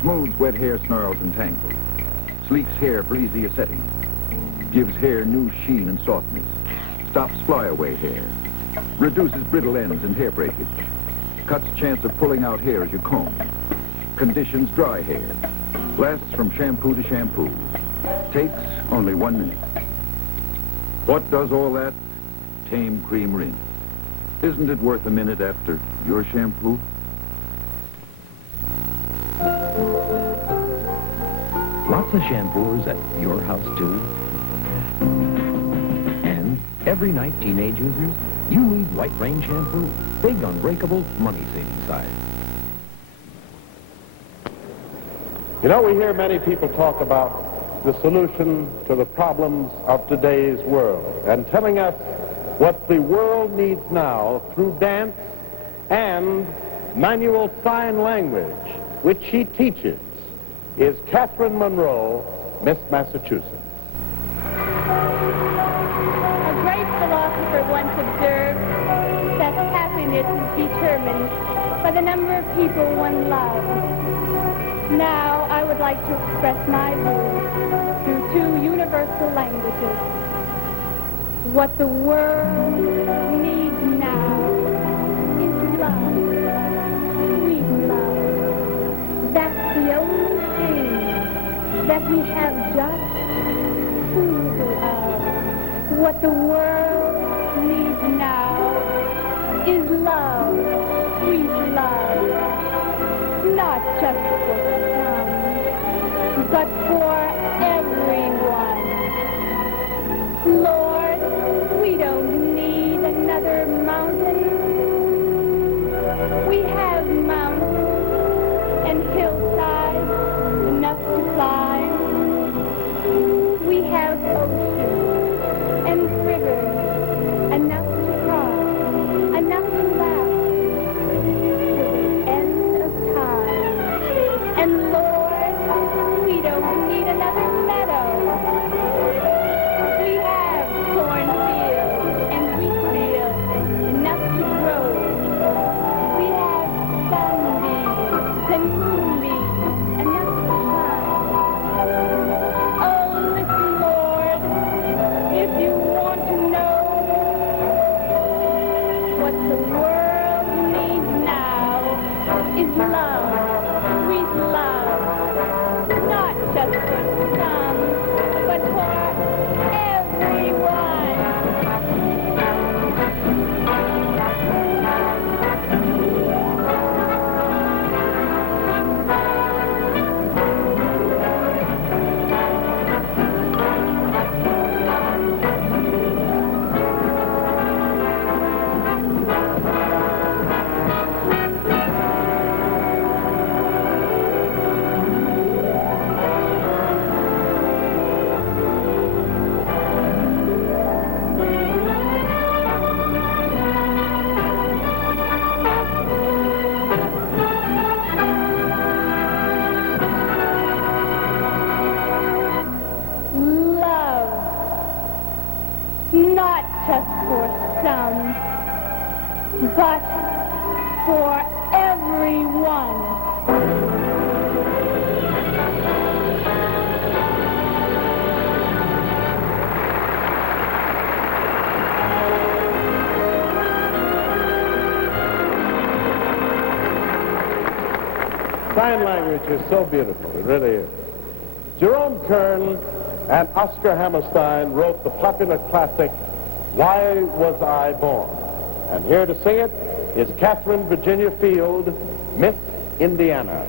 Smooths wet hair snarls and tangles. Sleeks hair for easier setting. Gives hair new sheen and softness. Stops flyaway hair. Reduces brittle ends and hair breakage. Cuts chance of pulling out hair as you comb. Conditions dry hair. Lasts from shampoo to shampoo. Takes only 1 minute. What does all that? Tame cream rinse. Isn't it worth a minute after your shampoo? Lots of shampoos at your house, too. And every night, teenage users, you need White Rain shampoo. Big, unbreakable, money-saving side. You know, we hear many people talk about the solution to the problems of today's world and telling us what the world needs now through dance and manual sign language, which she teaches, is Catherine Monroe, Miss Massachusetts. A great philosopher once observed that happiness is determined by the number of people one loves. Now, I would like to express my views through two universal languages. What the world needs now is love, sweet love. That's the only thing that we have just too little of. What the world needs now is love, sweet love. Not just for some, but for everyone. Lord, we don't need another mountain. We have mountains and hillsides enough to climb. We have oceans and rivers enough to cross, enough to laugh. And Lord, we don't need another meadow. We have cornfields and love, sweet love, not just for some, but for everyone. Not just for some, but for everyone. Sign language is so beautiful. It really is. Jerome Kern and Oscar Hammerstein wrote the popular classic, Why Was I Born? And here to sing it is Catherine Virginia Field, Miss Indiana.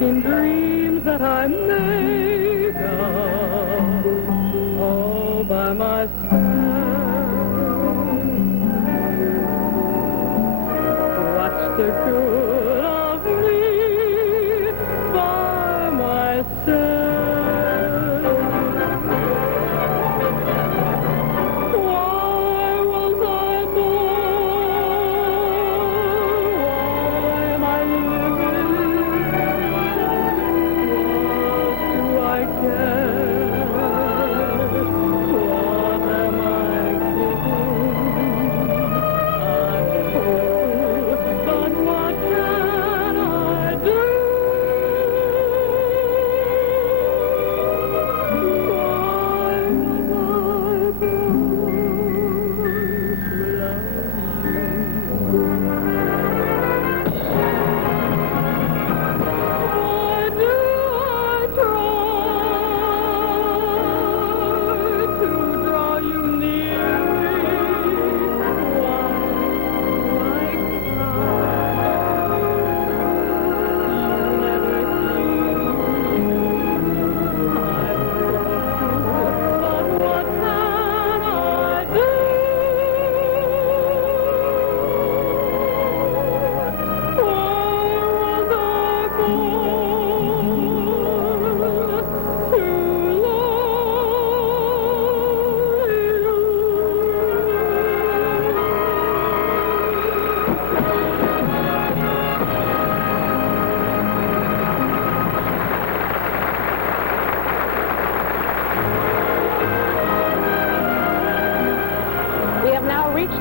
In dreams that I make up all by myself. What's the good of me by myself? Why was I born? Why am I living?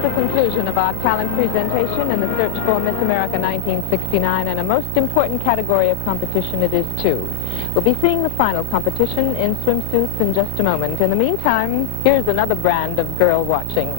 The conclusion of our talent presentation in the search for Miss America 1969, and a most important category of competition it is too. We'll be seeing the final competition in swimsuits in just a moment. In the meantime, here's another brand of girl watching.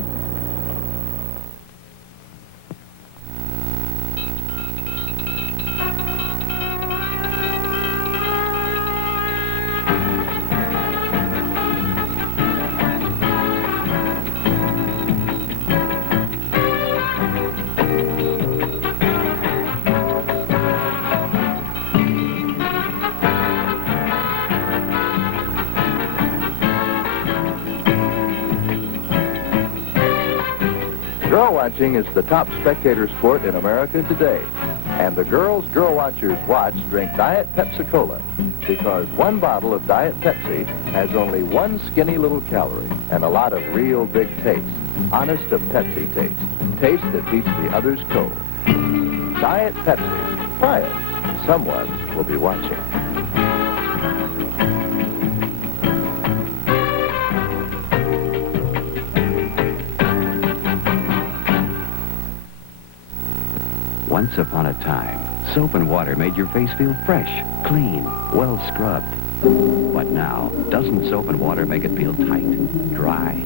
watching is the top spectator sport in America today. And the girls girl watchers watch drink Diet Pepsi-Cola because one bottle of Diet Pepsi has only one skinny little calorie and a lot of real big taste. Honest to Pepsi taste. Taste that beats the others cold. Diet Pepsi. Try it. Someone will be watching. Once upon a time, soap and water made your face feel fresh, clean, well scrubbed. But now, doesn't soap and water make it feel tight, dry?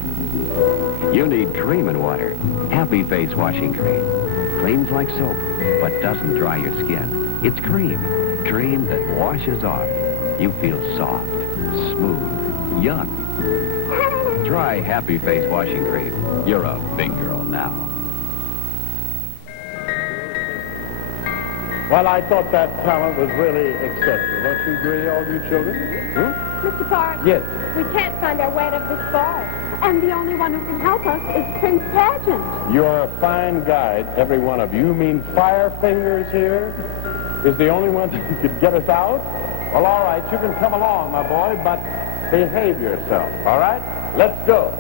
You need Cream and Water, Happy Face Washing Cream. Cleans like soap, but doesn't dry your skin. It's cream that washes off. You feel soft, smooth, young. Try Happy Face Washing Cream. You're a big girl now. Well, I thought that talent was really exceptional. Don't you agree, all you children? Mr. Park. Yes. We can't find our way up this far. And the only one who can help us is Prince Pageant. You're a fine guide, every one of you. You mean Firefingers here is the only one who could get us out? Well, all right, you can come along, my boy, but behave yourself, all right? Let's go.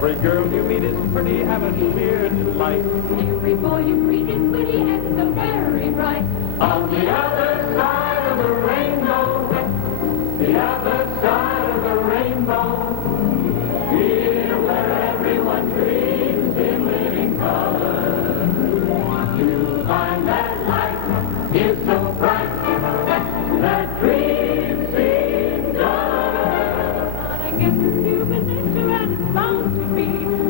Every girl you meet is pretty, have a sheer delight. Every boy you meet is witty and so very bright. On the other side of the rainbow, the other side of the rainbow, here where everyone dreams in living color, you find that light is so bright that dreams seem done. But I guess it's human nature and it's bound to be.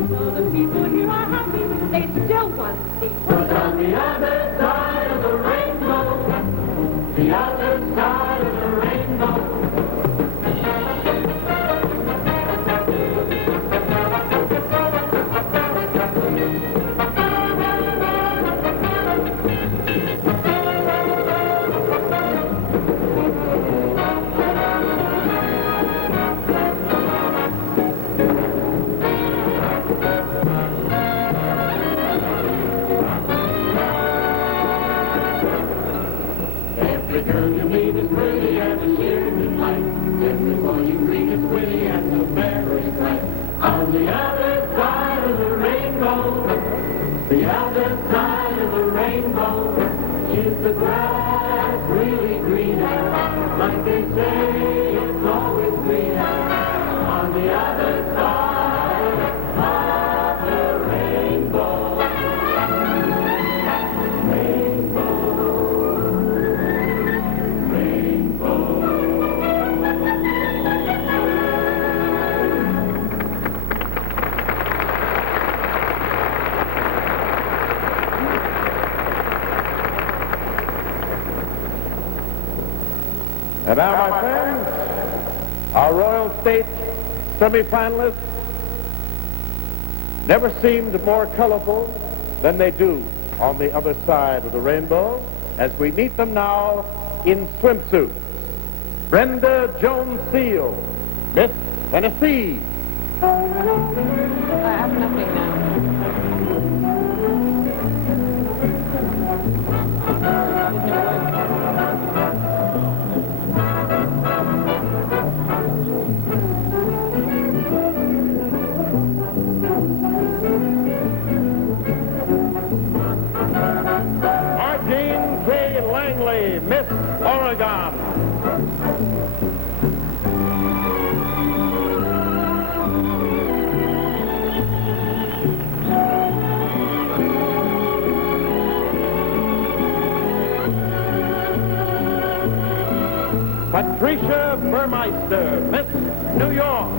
So the people here are happy, they still want to see what's on the other side of the rainbow. The other side of the rainbow. Every girl you meet is pretty and a sheer delight. Every boy you greet is witty and so very bright. On the other side of the rainbow, the other side of the rainbow, is the grass really greener? Like they say, it's always greener. On the other side of the rainbow. And now, my friends, our Royal State semifinalists never seemed more colorful than they do on the other side of the rainbow. as we meet them now in swimsuits. Brenda Jones Seal, Miss Tennessee. I have nothing now. Martine K. Langley, Miss Oregon. Patricia Burmeister, Miss New York.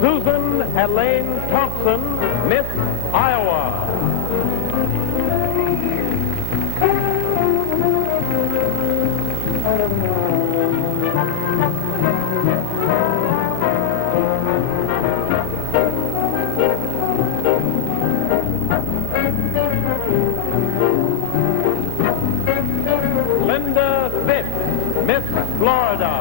Susan Elaine Thompson, Miss Iowa. Linda Fitz, Miss Florida.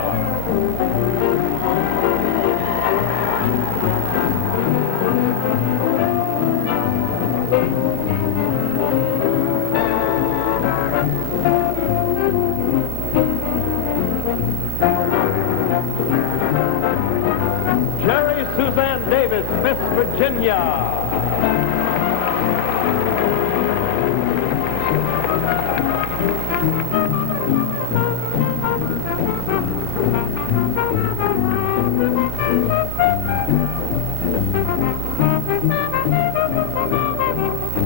Jerry Suzanne Davis, Miss Virginia.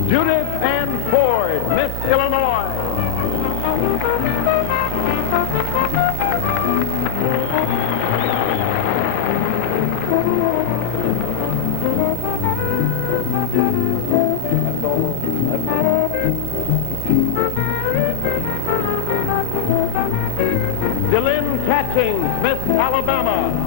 Judith Ann Ford, Miss Illinois. That's all. Delynn Catchings, Miss Alabama.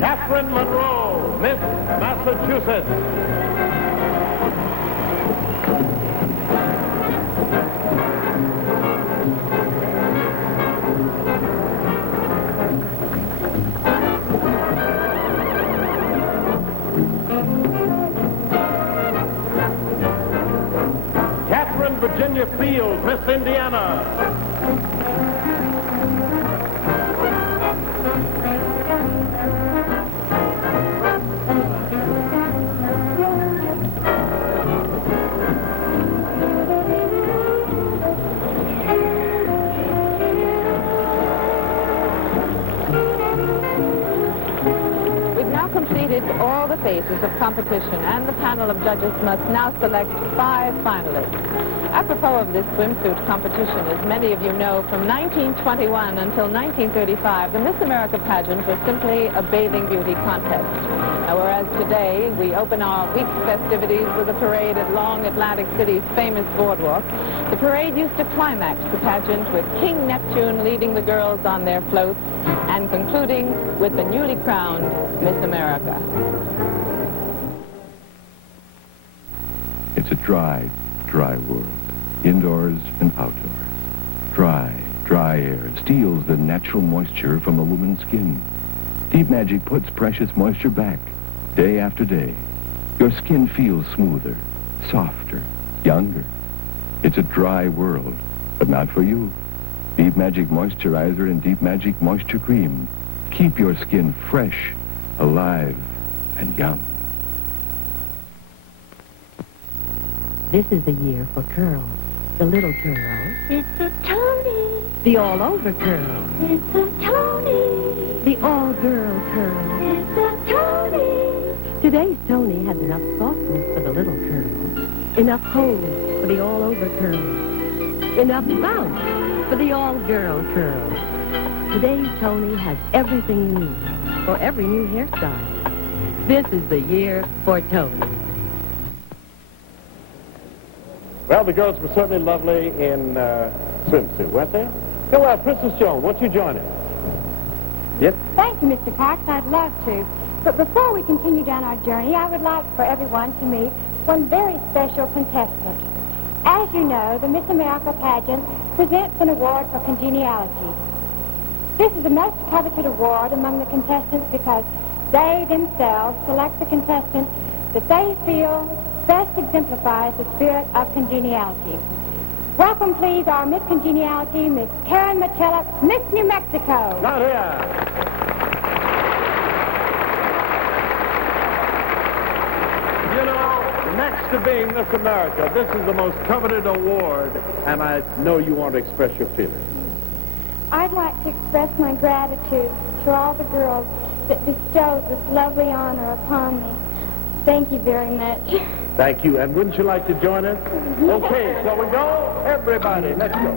Catherine Monroe, Miss Massachusetts. Catherine Virginia Field, Miss Indiana. Completed all the phases of competition, and the panel of judges must now select 5 finalists. Apropos of this swimsuit competition, as many of you know, from 1921 until 1935, the Miss America pageant was simply a bathing beauty contest. Now, whereas today we open our week's festivities with a parade at Long Atlantic City's famous boardwalk, the parade used to climax the pageant with King Neptune leading the girls on their floats and concluding with the newly crowned Miss America. It's a dry, dry world, indoors and outdoors. Dry, dry air steals the natural moisture from a woman's skin. Deep Magic puts precious moisture back, day after day. Your skin feels smoother, softer, younger. It's a dry world, but not for you. Deep Magic Moisturizer and Deep Magic Moisture Cream. Keep your skin fresh, alive, and young. This is the year for curls. The little curl. It's a Tony. The all-over curl. It's a Tony. The all-girl curl. It's a Tony. Today's Tony has enough softness for the little curl, enough hold for the all-over curl, enough bounce for the all-girl curl. Today's Tony has everything you need for every new hairstyle. This is the year for Tony. Well, the girls were certainly lovely in swimsuit, weren't they? Oh, well, Princess Joan, won't you join us? Yes? Thank you, Mr. Parks. I'd love to. But before we continue down our journey, I would like for everyone to meet one very special contestant. As you know, the Miss America pageant presents an award for congeniality. This is the most coveted award among the contestants because they themselves select the contestant that they feel best exemplifies the spirit of congeniality. Welcome, please, our Miss Congeniality, Miss Karen Michello, Miss New Mexico. Claudia. You know, next to being Miss America, this is the most coveted award, and I know you want to express your feelings. I'd like to express my gratitude to all the girls that bestowed this lovely honor upon me. Thank you very much. Thank you. And wouldn't you like to join us? Okay, so we go. Everybody, let's go.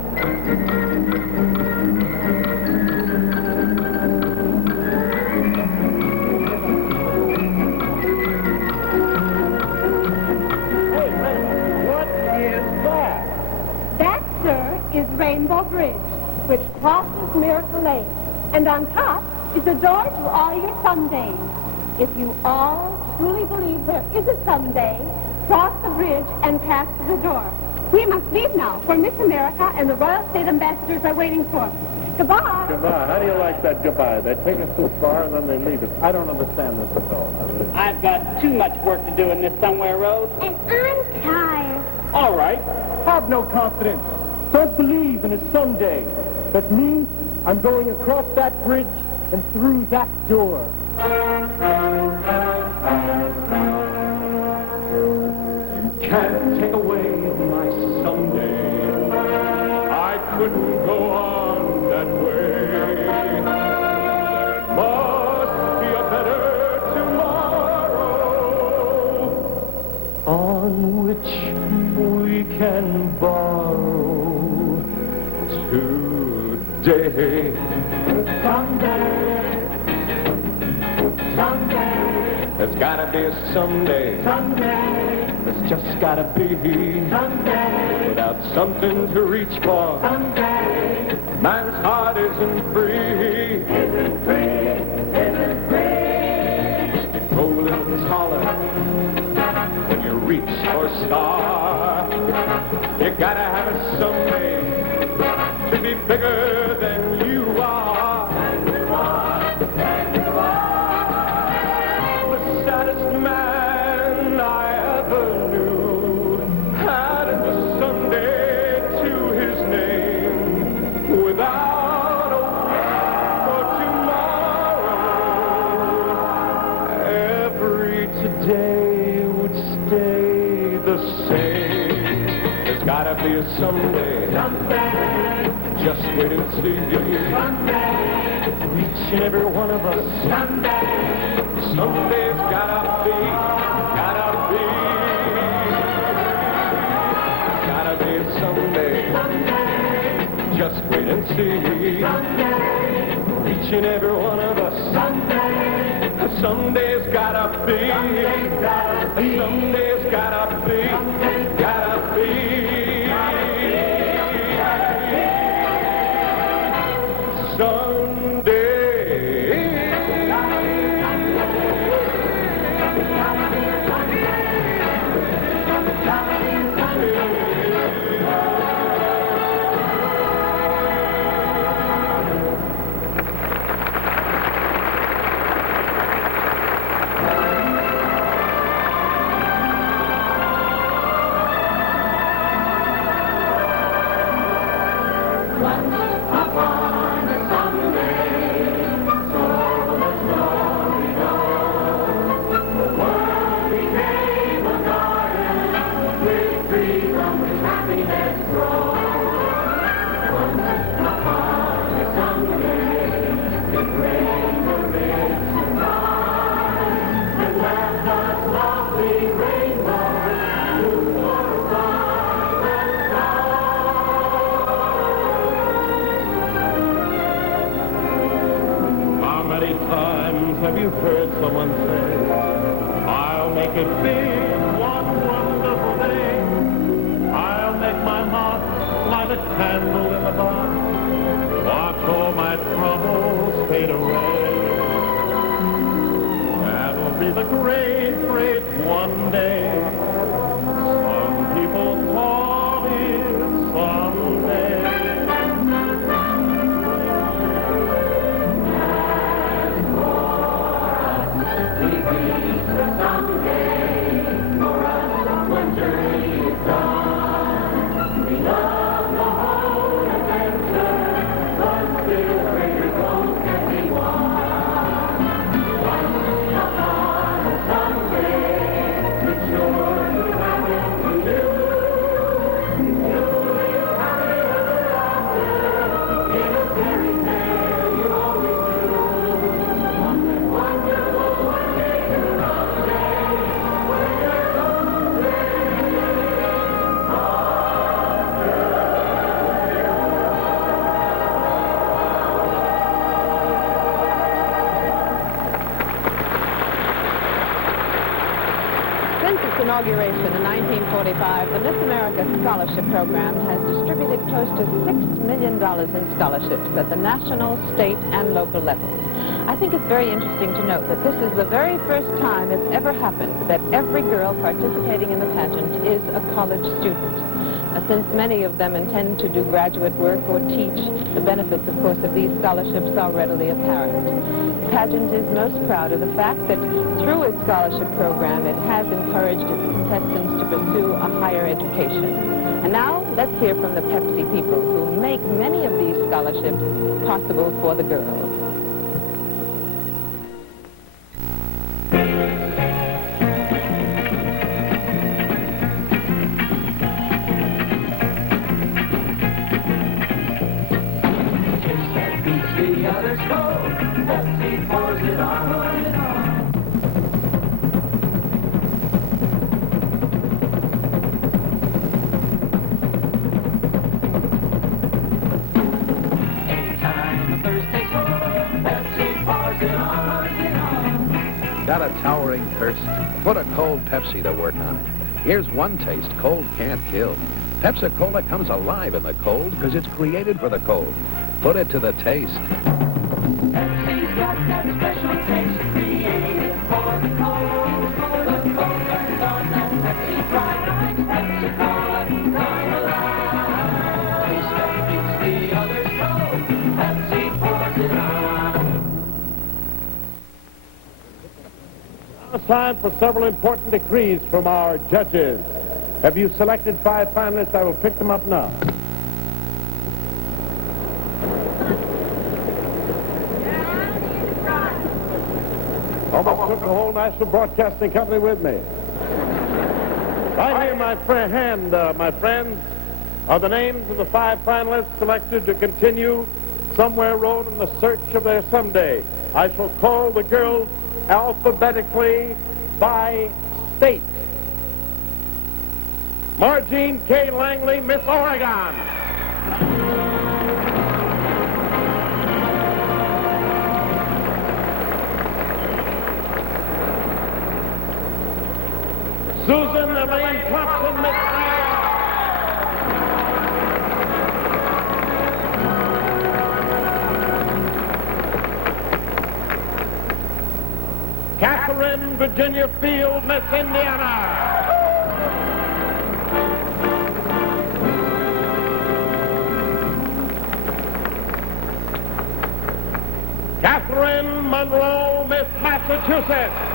Is Rainbow Bridge, which crosses Miracle Lake. And on top is a door to all your somedays. If you all truly believe there is a someday, cross the bridge and pass to the door. We must leave now, for Miss America and the Royal State Ambassadors are waiting for us. Goodbye. Goodbye. How do you like that goodbye? They take us this far and then they leave us. I don't understand this at all. I've got too much work to do in this somewhere road. And I'm tired. All right. Have no confidence. Don't believe in a someday. That means I'm going across that bridge and through that door. You can't take away my someday. I couldn't go on that way. There must be a better tomorrow on which we can borrow. Today. Someday. There's gotta be a someday. Someday. There's just gotta be. Someday. Without something to reach for. Someday. Man's heart isn't free. Isn't free. Isn't free. Go a little taller when you reach for a star. You gotta have a someday to be bigger than you are. The saddest man I ever knew hadn't a Sunday to his name without a wish for tomorrow. Every today would stay the same. There's gotta be a someday. Just wait and see. Someday. Each and every one of us. Someday. Someday's gotta be. Gotta be a someday. Someday. Just wait and see. Someday. Each and every one of us. Someday. Someday's gotta be. Someday's gotta be. Gotta be. many times have you heard someone say, I'll make it big one wonderful day. I'll make my heart light a candle in the dark. Watch all my troubles fade away. That'll be the great, great one day. Some people call it someday. Inauguration in 1945, the Miss America Scholarship Program has distributed close to $6 million in scholarships at the national, state, and local levels. I think it's very interesting to note that this is the very first time it's ever happened that every girl participating in the pageant is a college student. Since many of them intend to do graduate work or teach, the benefits, of course, of these scholarships are readily apparent. Pageant is most proud of the fact that through its scholarship program, it has encouraged its contestants to pursue a higher education. And now, let's hear from the Pepsi people who make many of these scholarships possible for the girls. Got a towering thirst? Put a cold Pepsi to work on it. Here's one taste cold can't kill. Pepsi-Cola comes alive in the cold because it's created for the cold. Put it to the taste. Pepsi's got that special taste created for the cold. For the cold turns on that Pepsi pride. Pepsi-Cola, come alive. Taste that beats the others cold. Pepsi pours it on. It's time for several important decrees from our judges. Have you selected 5 finalists? I will pick them up now. Almost took the whole National Broadcasting Company with me. Right here, my friends, are the names of the 5 finalists selected to continue Somewhere Road in the search of their someday. I shall call the girls alphabetically by state. Margene K. Langley, Miss Oregon. Susan Elaine Thompson, Miss Iowa. Catherine Virginia Field, Miss Indiana. Catherine Monroe, Miss Massachusetts.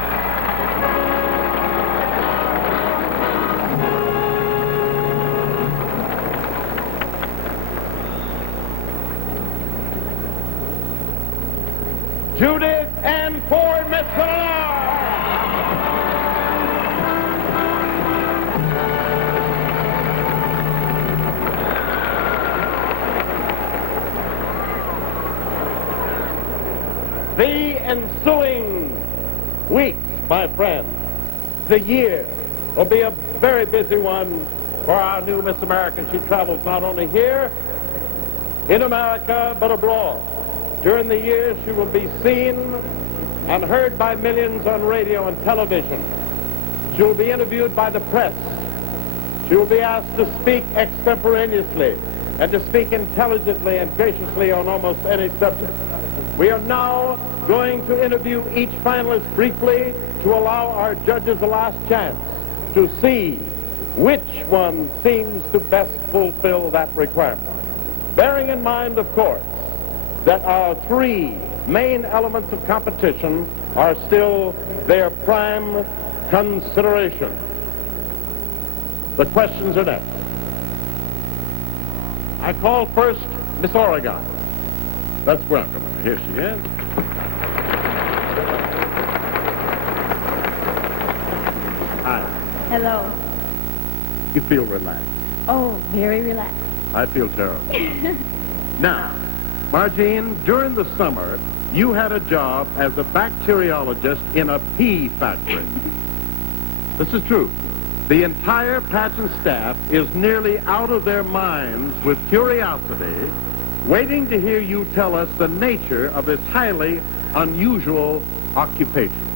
Judith Ann Ford, Miss Illinois. The ensuing weeks, my friends, the year, will be a very busy one for our new Miss America. She travels not only here in America, but abroad. During the year, she will be seen and heard by millions on radio and television. She will be interviewed by the press. She will be asked to speak extemporaneously and to speak intelligently and graciously on almost any subject. We are now going to interview each finalist briefly to allow our judges a last chance to see which one seems to best fulfill that requirement. Bearing in mind, of course, that our three main elements of competition are still their prime consideration. The questions are next. I call first Miss Oregon. Let's welcome her. Here she is. Hi. Hello. You feel relaxed. Oh, very relaxed. I feel terrible. Now, Margene, during the summer, you had a job as a bacteriologist in a pea factory. This is true. The entire pageant staff is nearly out of their minds with curiosity, waiting to hear you tell us the nature of this highly unusual occupation.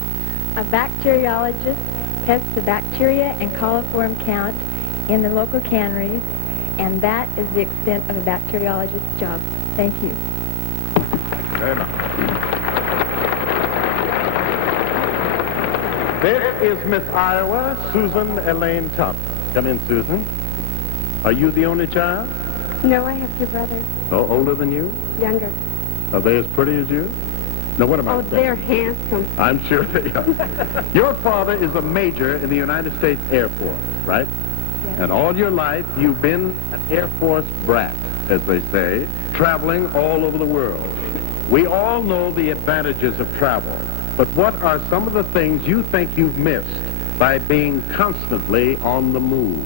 A bacteriologist tests the bacteria and coliform count in the local canneries, and that is the extent of a bacteriologist's job. Thank you. Very much. This is Miss Iowa, Susan Elaine Tubb. Come in, Susan. Are you the only child? No, I have two brothers. Oh, older than you? Younger. Are they as pretty as you? No, what am I Oh, saying? they're handsome. I'm sure they are. Your father is a major in the United States Air Force, right? Yes. And all your life, you've been an Air Force brat, as they say, traveling all over the world. We all know the advantages of travel, but what are some of the things you think you've missed by being constantly on the move?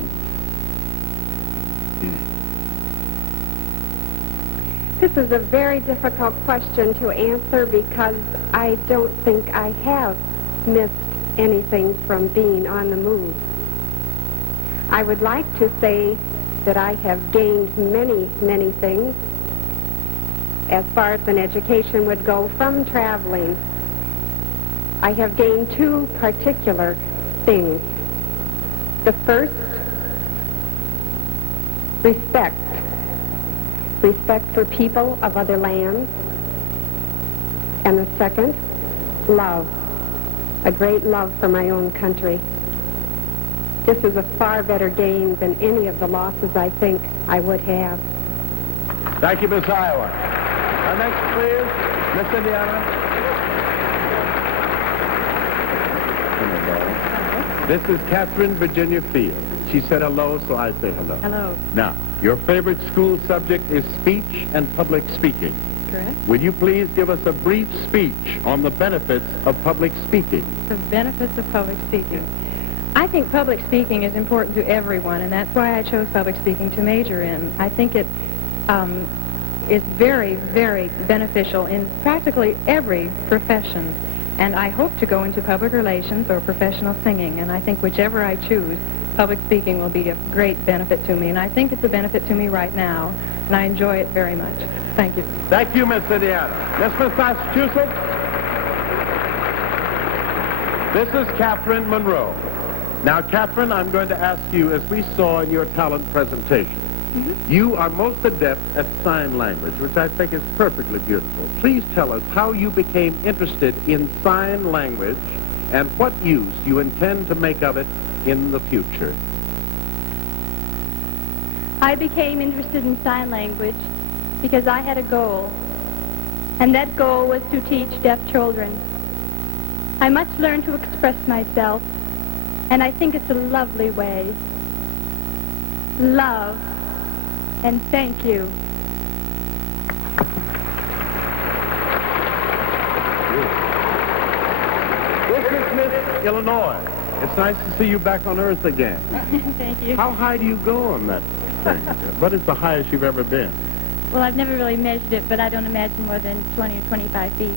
This is a very difficult question to answer because I don't think I have missed anything from being on the move. I would like to say that I have gained many, many things as far as an education would go from traveling. I have gained two particular things. The first, respect. Respect for people of other lands. And the second, love. A great love for my own country. This is a far better gain than any of the losses I think I would have. Thank you, Miss Iowa. Next, please, Miss Indiana. This is Catherine Virginia Field. She said hello, so I say hello. Hello. Now, your favorite school subject is speech and public speaking. Correct. Will you please give us a brief speech on the benefits of public speaking? The benefits of public speaking. I think public speaking is important to everyone, and that's why I chose public speaking to major in. I think it is very, very beneficial in practically every profession. And I hope to go into public relations or professional singing, and I think whichever I choose, public speaking will be a great benefit to me. And I think it's a benefit to me right now, and I enjoy it very much. Thank you. Thank you, Miss Indiana. Miss Massachusetts. This is Catherine Monroe. Now, Catherine, I'm going to ask you, as we saw in your talent presentation, you are most adept at sign language, which I think is perfectly beautiful. Please tell us how you became interested in sign language and what use you intend to make of it in the future. I became interested in sign language because I had a goal, and that goal was to teach deaf children. I must learn to express myself, and I think it's a lovely way. Love, and thank you. This is Miss Illinois. It's nice to see you back on Earth again. Thank you. How high do you go on that thing? What is the highest you've ever been? Well, I've never really measured it, but I don't imagine more than 20 or 25 feet.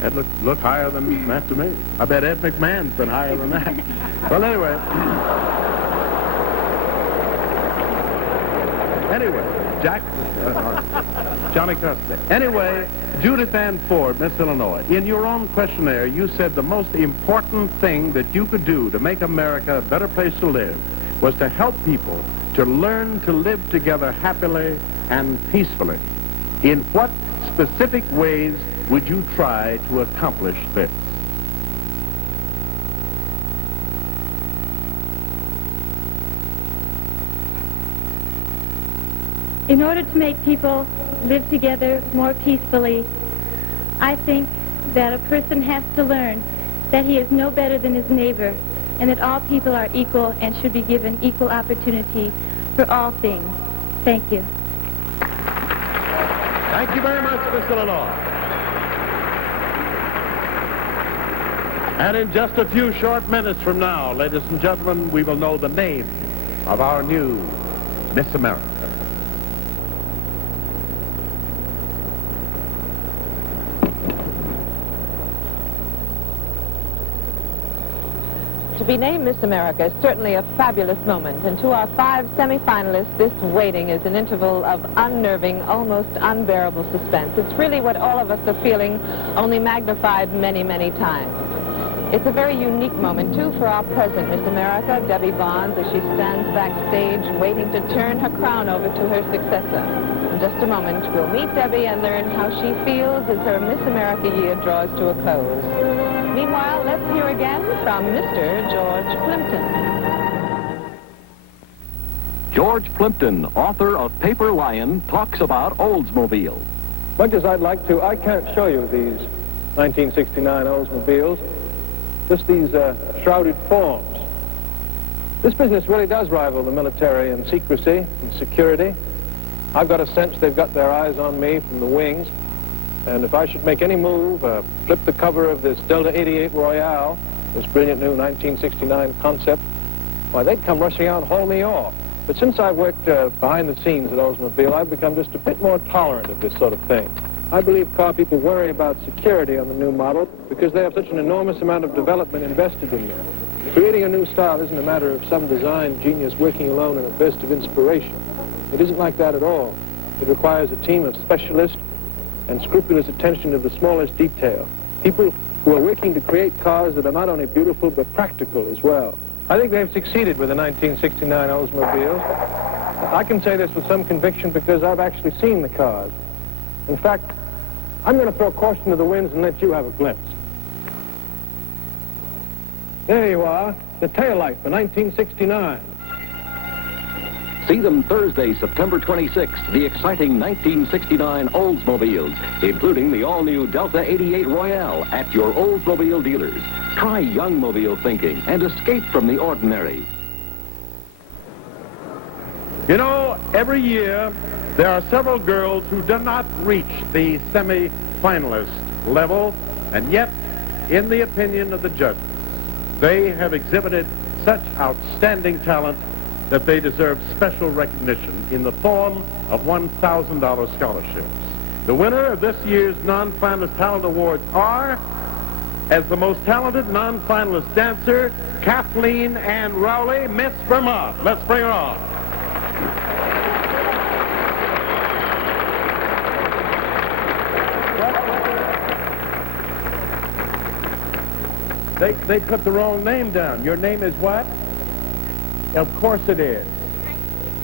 That look higher than that to me. I bet Ed McMahon's been higher than that. Well, anyway, Jack. All right. Johnny Custer. Anyway, Judith Ann Ford, Miss Illinois, in your own questionnaire, you said the most important thing that you could do to make America a better place to live was to help people to learn to live together happily and peacefully. In what specific ways would you try to accomplish this? In order to make people live together more peacefully, I think that a person has to learn that he is no better than his neighbor and that all people are equal and should be given equal opportunity for all things. Thank you. Thank you very much, Miss Illinois. And in just a few short minutes from now, ladies and gentlemen, we will know the name of our new Miss America. To be named Miss America is certainly a fabulous moment, and to our 5 semifinalists, this waiting is an interval of unnerving, almost unbearable suspense. It's really what all of us are feeling, only magnified many, many times. It's a very unique moment, too, for our present Miss America, Debbie Bonds, as she stands backstage waiting to turn her crown over to her successor. In just a moment, we'll meet Debbie and learn how she feels as her Miss America year draws to a close. Meanwhile, let's hear again from Mr. George Plimpton. George Plimpton, author of Paper Lion, talks about Oldsmobile. Much as I'd like to, I can't show you these 1969 Oldsmobiles, just these shrouded forms. This business really does rival the military in secrecy and security. I've got a sense they've got their eyes on me from the wings. And if I should make any move, flip the cover of this Delta 88 Royale, this brilliant new 1969 concept, why, they'd come rushing out and haul me off. But since I've worked behind the scenes at Oldsmobile, I've become just a bit more tolerant of this sort of thing. I believe car people worry about security on the new model because they have such an enormous amount of development invested in them. Creating a new style isn't a matter of some design genius working alone in a burst of inspiration. It isn't like that at all. It requires a team of specialists and scrupulous attention to the smallest detail. People who are working to create cars that are not only beautiful but practical as well. I think they've succeeded with the 1969 Oldsmobiles. I can say this with some conviction because I've actually seen the cars. In fact, I'm going to throw caution to the winds and let you have a glimpse. There you are, the taillight for 1969. See them Thursday, September 26th, the exciting 1969 Oldsmobiles, including the all-new Delta 88 Royale at your Oldsmobile dealers. Try young mobile thinking and escape from the ordinary. You know, every year there are several girls who do not reach the semi-finalist level, and yet, in the opinion of the judges, they have exhibited such outstanding talent that they deserve special recognition in the form of $1,000 scholarships. The winner of this year's non-finalist talent awards are, as the most talented non-finalist dancer, Kathleen Ann Rowley, Miss Vermont. Let's bring her on. They put the wrong name down. Your name is what? Of course it is.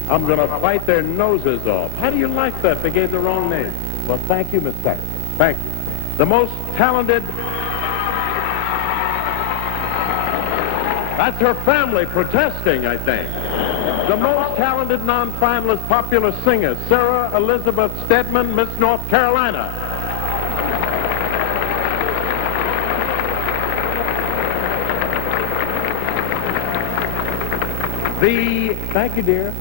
I'm going to bite their noses off. How do you like that? They gave the wrong name. Well, thank you, Miss Tucker. Thank you. The most talented... That's her family protesting, I think. The most talented non-finalist popular singer, Sarah Elizabeth Stedman, Miss North Carolina. Thank you, dear.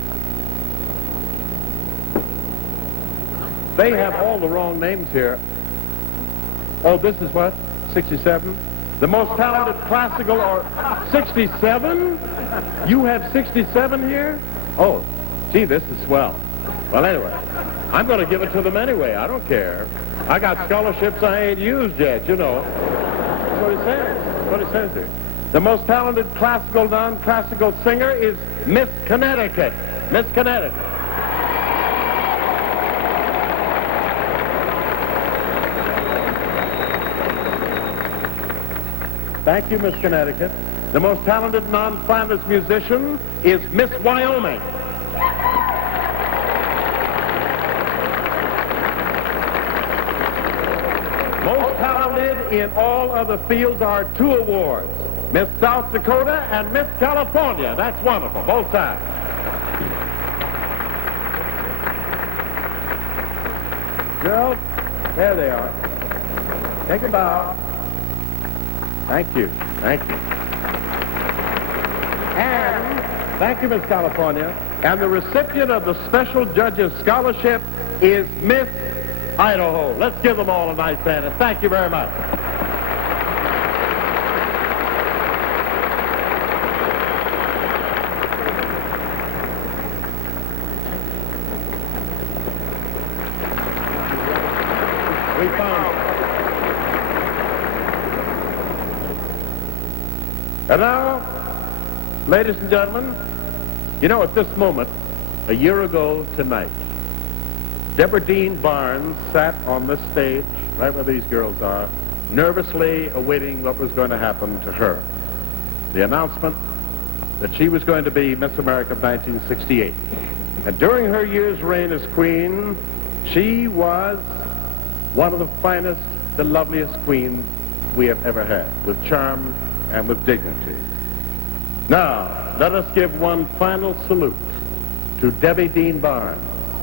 They have all the wrong names here. Oh, this is what? 67? The most talented classical or 67? You have 67 here? Oh, gee, this is swell. Well, anyway, I'm going to give it to them anyway. I don't care. I got scholarships I ain't used yet, you know. That's what it says. That's what it says here. The most talented classical, non-classical singer is Miss Connecticut. Miss Connecticut. Thank you, Miss Connecticut. The most talented non-finalist musician is Miss Wyoming. Most talented in all other fields are 2 awards. Miss South Dakota and Miss California. That's wonderful, both sides. Girls, there they are. Take a bow. Thank you. Thank you. And thank you, Miss California. And the recipient of the Special Judges Scholarship is Miss Idaho. Let's give them all a nice hand, and thank you very much. We found it. And now, ladies and gentlemen, you know, at this moment, a year ago tonight, Deborah Dean Barnes sat on this stage, right where these girls are, nervously awaiting what was going to happen to her. The announcement that she was going to be Miss America of 1968. And during her year's reign as queen, she was one of the finest, the loveliest queens we have ever had, with charm and with dignity. Now, let us give one final salute to Debbie Dean Barnes,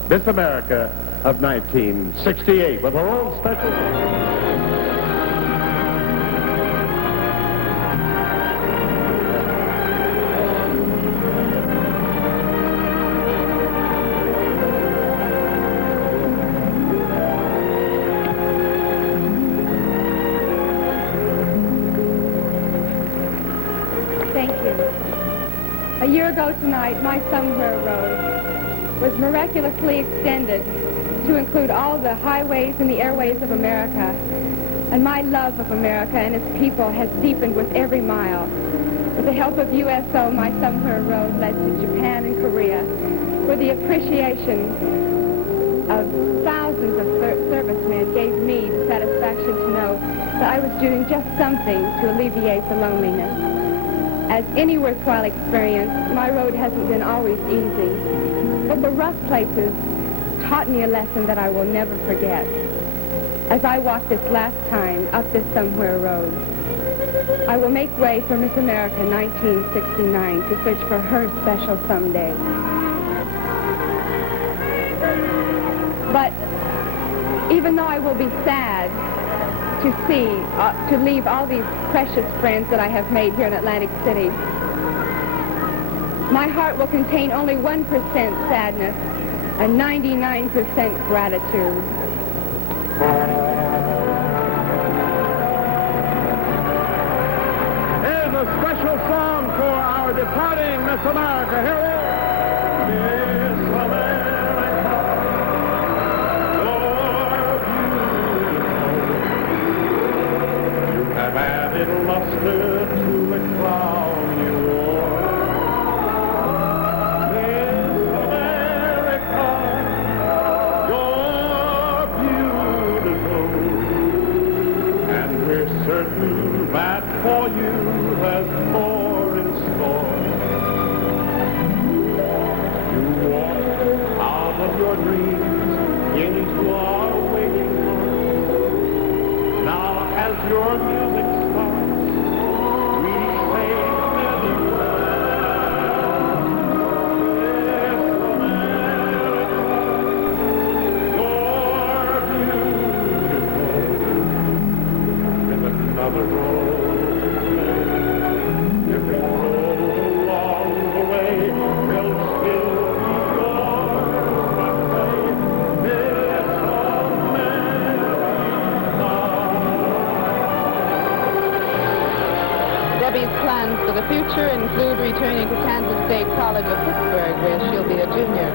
Miss America of 1968, with her own special... Thank you. A year ago tonight, my Somewhere Road was miraculously extended to include all the highways and the airways of America. And my love of America and its people has deepened with every mile. With the help of USO, my Somewhere Road led to Japan and Korea, where the appreciation of thousands of servicemen gave me the satisfaction to know that I was doing just something to alleviate the loneliness. As any worthwhile experience, my road hasn't been always easy, but the rough places taught me a lesson that I will never forget. As I walk this last time up this Somewhere Road, I will make way for Miss America 1969 to search for her special someday. But even though I will be sad to leave all these precious friends that I have made here in Atlantic City, my heart will contain only 1% sadness and 99% gratitude. Here's a special song for our departing Miss America. Here it is. Miss America, you're beautiful. You have added luster to the crown you wore. Miss America, you're beautiful. And we're certain that for you there's more in store. You walk out of your dreams into our waiting room. Now as your music starts, we say farewell. Miss America, you're beautiful. With another road. Every road along the way will still be yours one day. Miss America. Debbie's plans for the future include returning to Kansas State College of Pittsburgh, where she'll be a junior.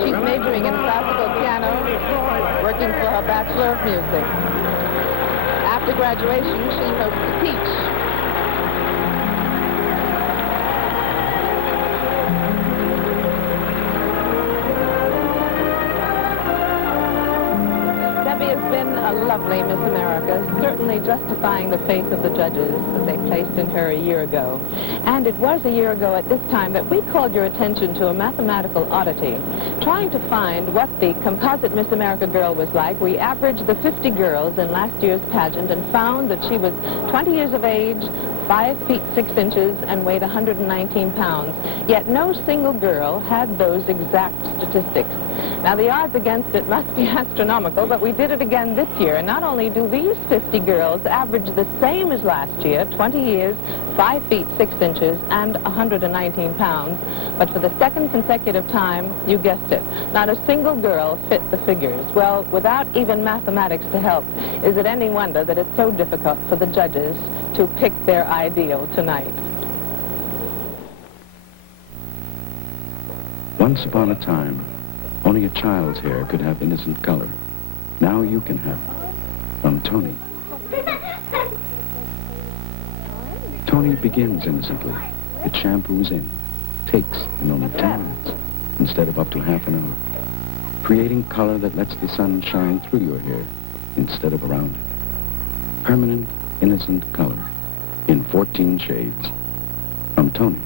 She's majoring in classical piano, working for her Bachelor of Music. After graduation, she hopes to teach. Debbie has been a a lovely Miss America, certainly justifying the faith of the judges that they placed in her a year ago. And it was a year ago at this time that we called your attention to a mathematical oddity. Trying to find what the composite Miss America girl was like, we averaged the 50 girls in last year's pageant and found that she was 20 years of age, 5 feet 6 inches, and weighed 119 pounds. Yet no single girl had those exact statistics. Now, the odds against it must be astronomical, but we did it again this year. And not only do these 50 girls average the same as last year, 20 years, 5 feet 6 inches, and 119 pounds, but for the second consecutive time, you guessed it, not a single girl fit the figures. Well, without even mathematics to help, is it any wonder that it's so difficult for the judges to pick their ideal tonight? Once upon a time, only a child's hair could have innocent color. Now you can have it. From Tony. Tony begins innocently. It shampoos in. Takes in only 10 minutes instead of up to half an hour. Creating color that lets the sun shine through your hair instead of around it. Permanent, innocent color in 14 shades. From Tony.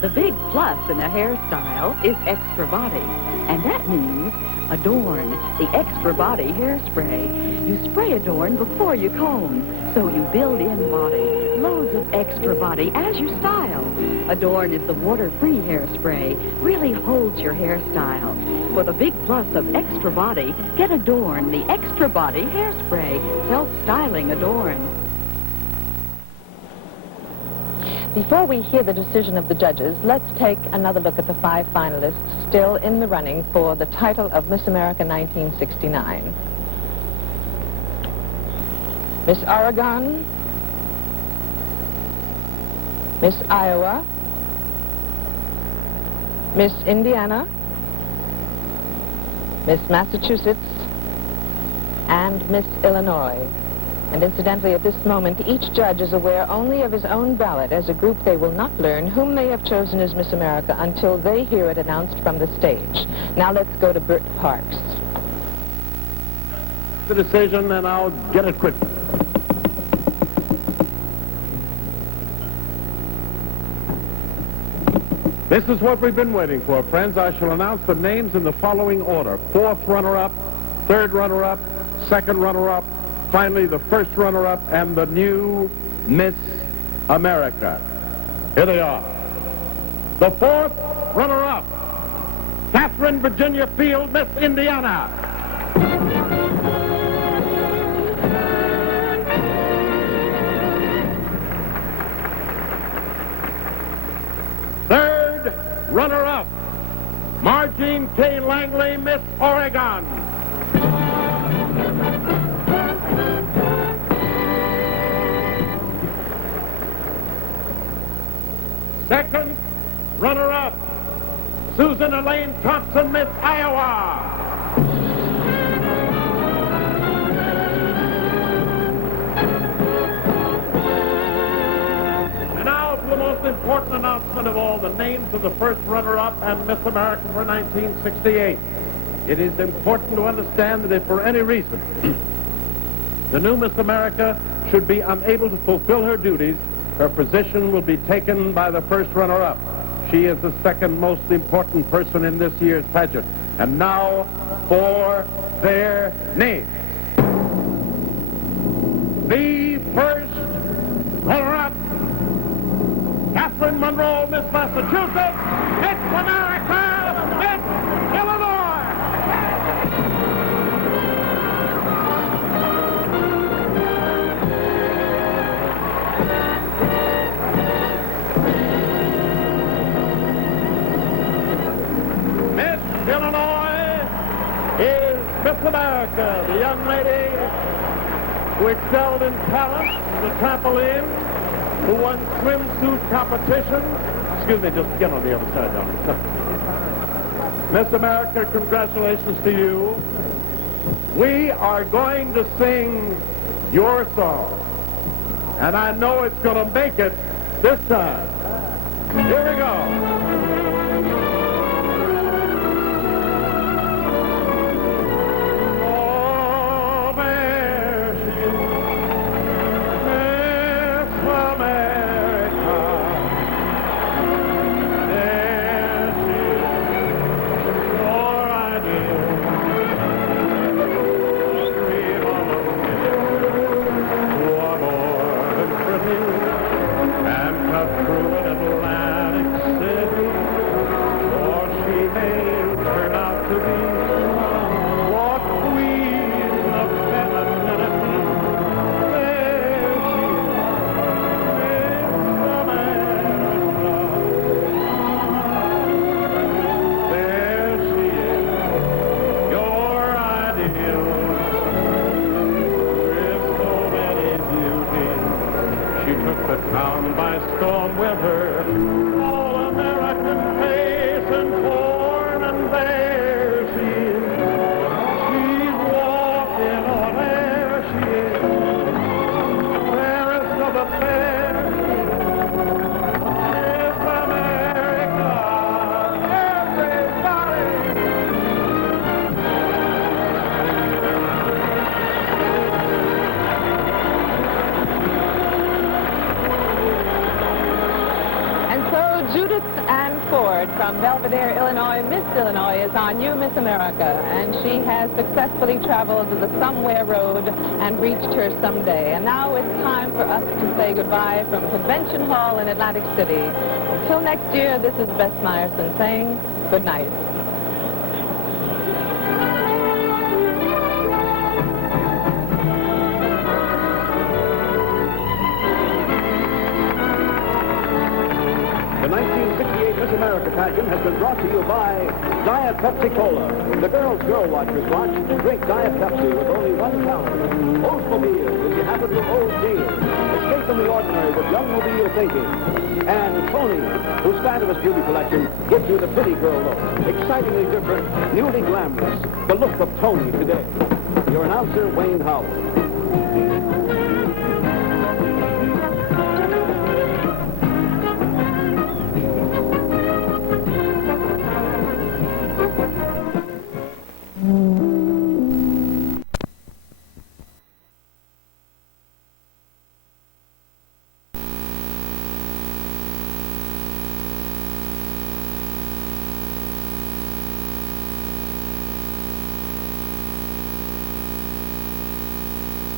The big plus in a hairstyle is extra body, and that means Adorn, the extra body hairspray. You spray Adorn before you comb, so you build in body, loads of extra body as you style. Adorn is the water-free hairspray, really holds your hairstyle. For the big plus of extra body, get Adorn, the extra body hairspray, self-styling Adorn. Before we hear the decision of the judges, let's take another look at the 5 finalists still in the running for the title of Miss America 1969. Miss Oregon, Miss Iowa, Miss Indiana, Miss Massachusetts, and Miss Illinois. And incidentally, at this moment, each judge is aware only of his own ballot. As a group, they will not learn whom they have chosen as Miss America until they hear it announced from the stage. Now let's go to Bert Parks. The decision, and I'll get it quick. This is what we've been waiting for, friends. I shall announce the names in the following order. 4th runner-up, 3rd runner-up, 2nd runner-up, finally the 1st runner-up, and the new Miss America. Here they are. The 4th runner-up, Catherine Virginia Field, Miss Indiana. Third runner-up, Margene K. Langley, Miss Oregon. Second runner-up, Susan Elaine Thompson, Miss Iowa. And now for the most important announcement of all, the names of the 1st runner-up and Miss America for 1968. It is important to understand that if for any reason the new Miss America should be unable to fulfill her duties, her position will be taken by the 1st runner-up. She is the 2nd most important person in this year's pageant. And now for their names. The 1st runner-up, Catherine Monroe, Miss Massachusetts, Miss America, Miss Illinois. Illinois is Miss America, the young lady who excelled in talent, the trampoline, who won swimsuit competition. Excuse me, just get on the other side, darling. Miss America, congratulations to you. We are going to sing your song, and I know it's going to make it this time. Here we go. deal with so many beauties. She took the town by storm with her, all American face and form, and there she is. She's walking on air, she is. Fairest of the fair. Miss America, everybody. And so Judith Ann Ford from Belvedere, Illinois, Miss Illinois, is our new Miss America, and she has successfully traveled the Somewhere Road and reached her someday. And now it's time for us to say goodbye from Convention Hall in Atlantic City. Until next year, this is Bess Meyerson saying good night. The 1968 Miss America pageant has been brought to you by Diet Pepsi Cola. The girls Girl Watchers watch, drink Diet Pepsi with only 1 calorie. Oldsmobile, if you happen to old deal. Escape from the ordinary with young mobile thinking. And Tony, whose fabulous beauty collection gives you the pretty girl look. Excitingly different, newly glamorous. The look of Tony today. Your announcer, Wayne Howard.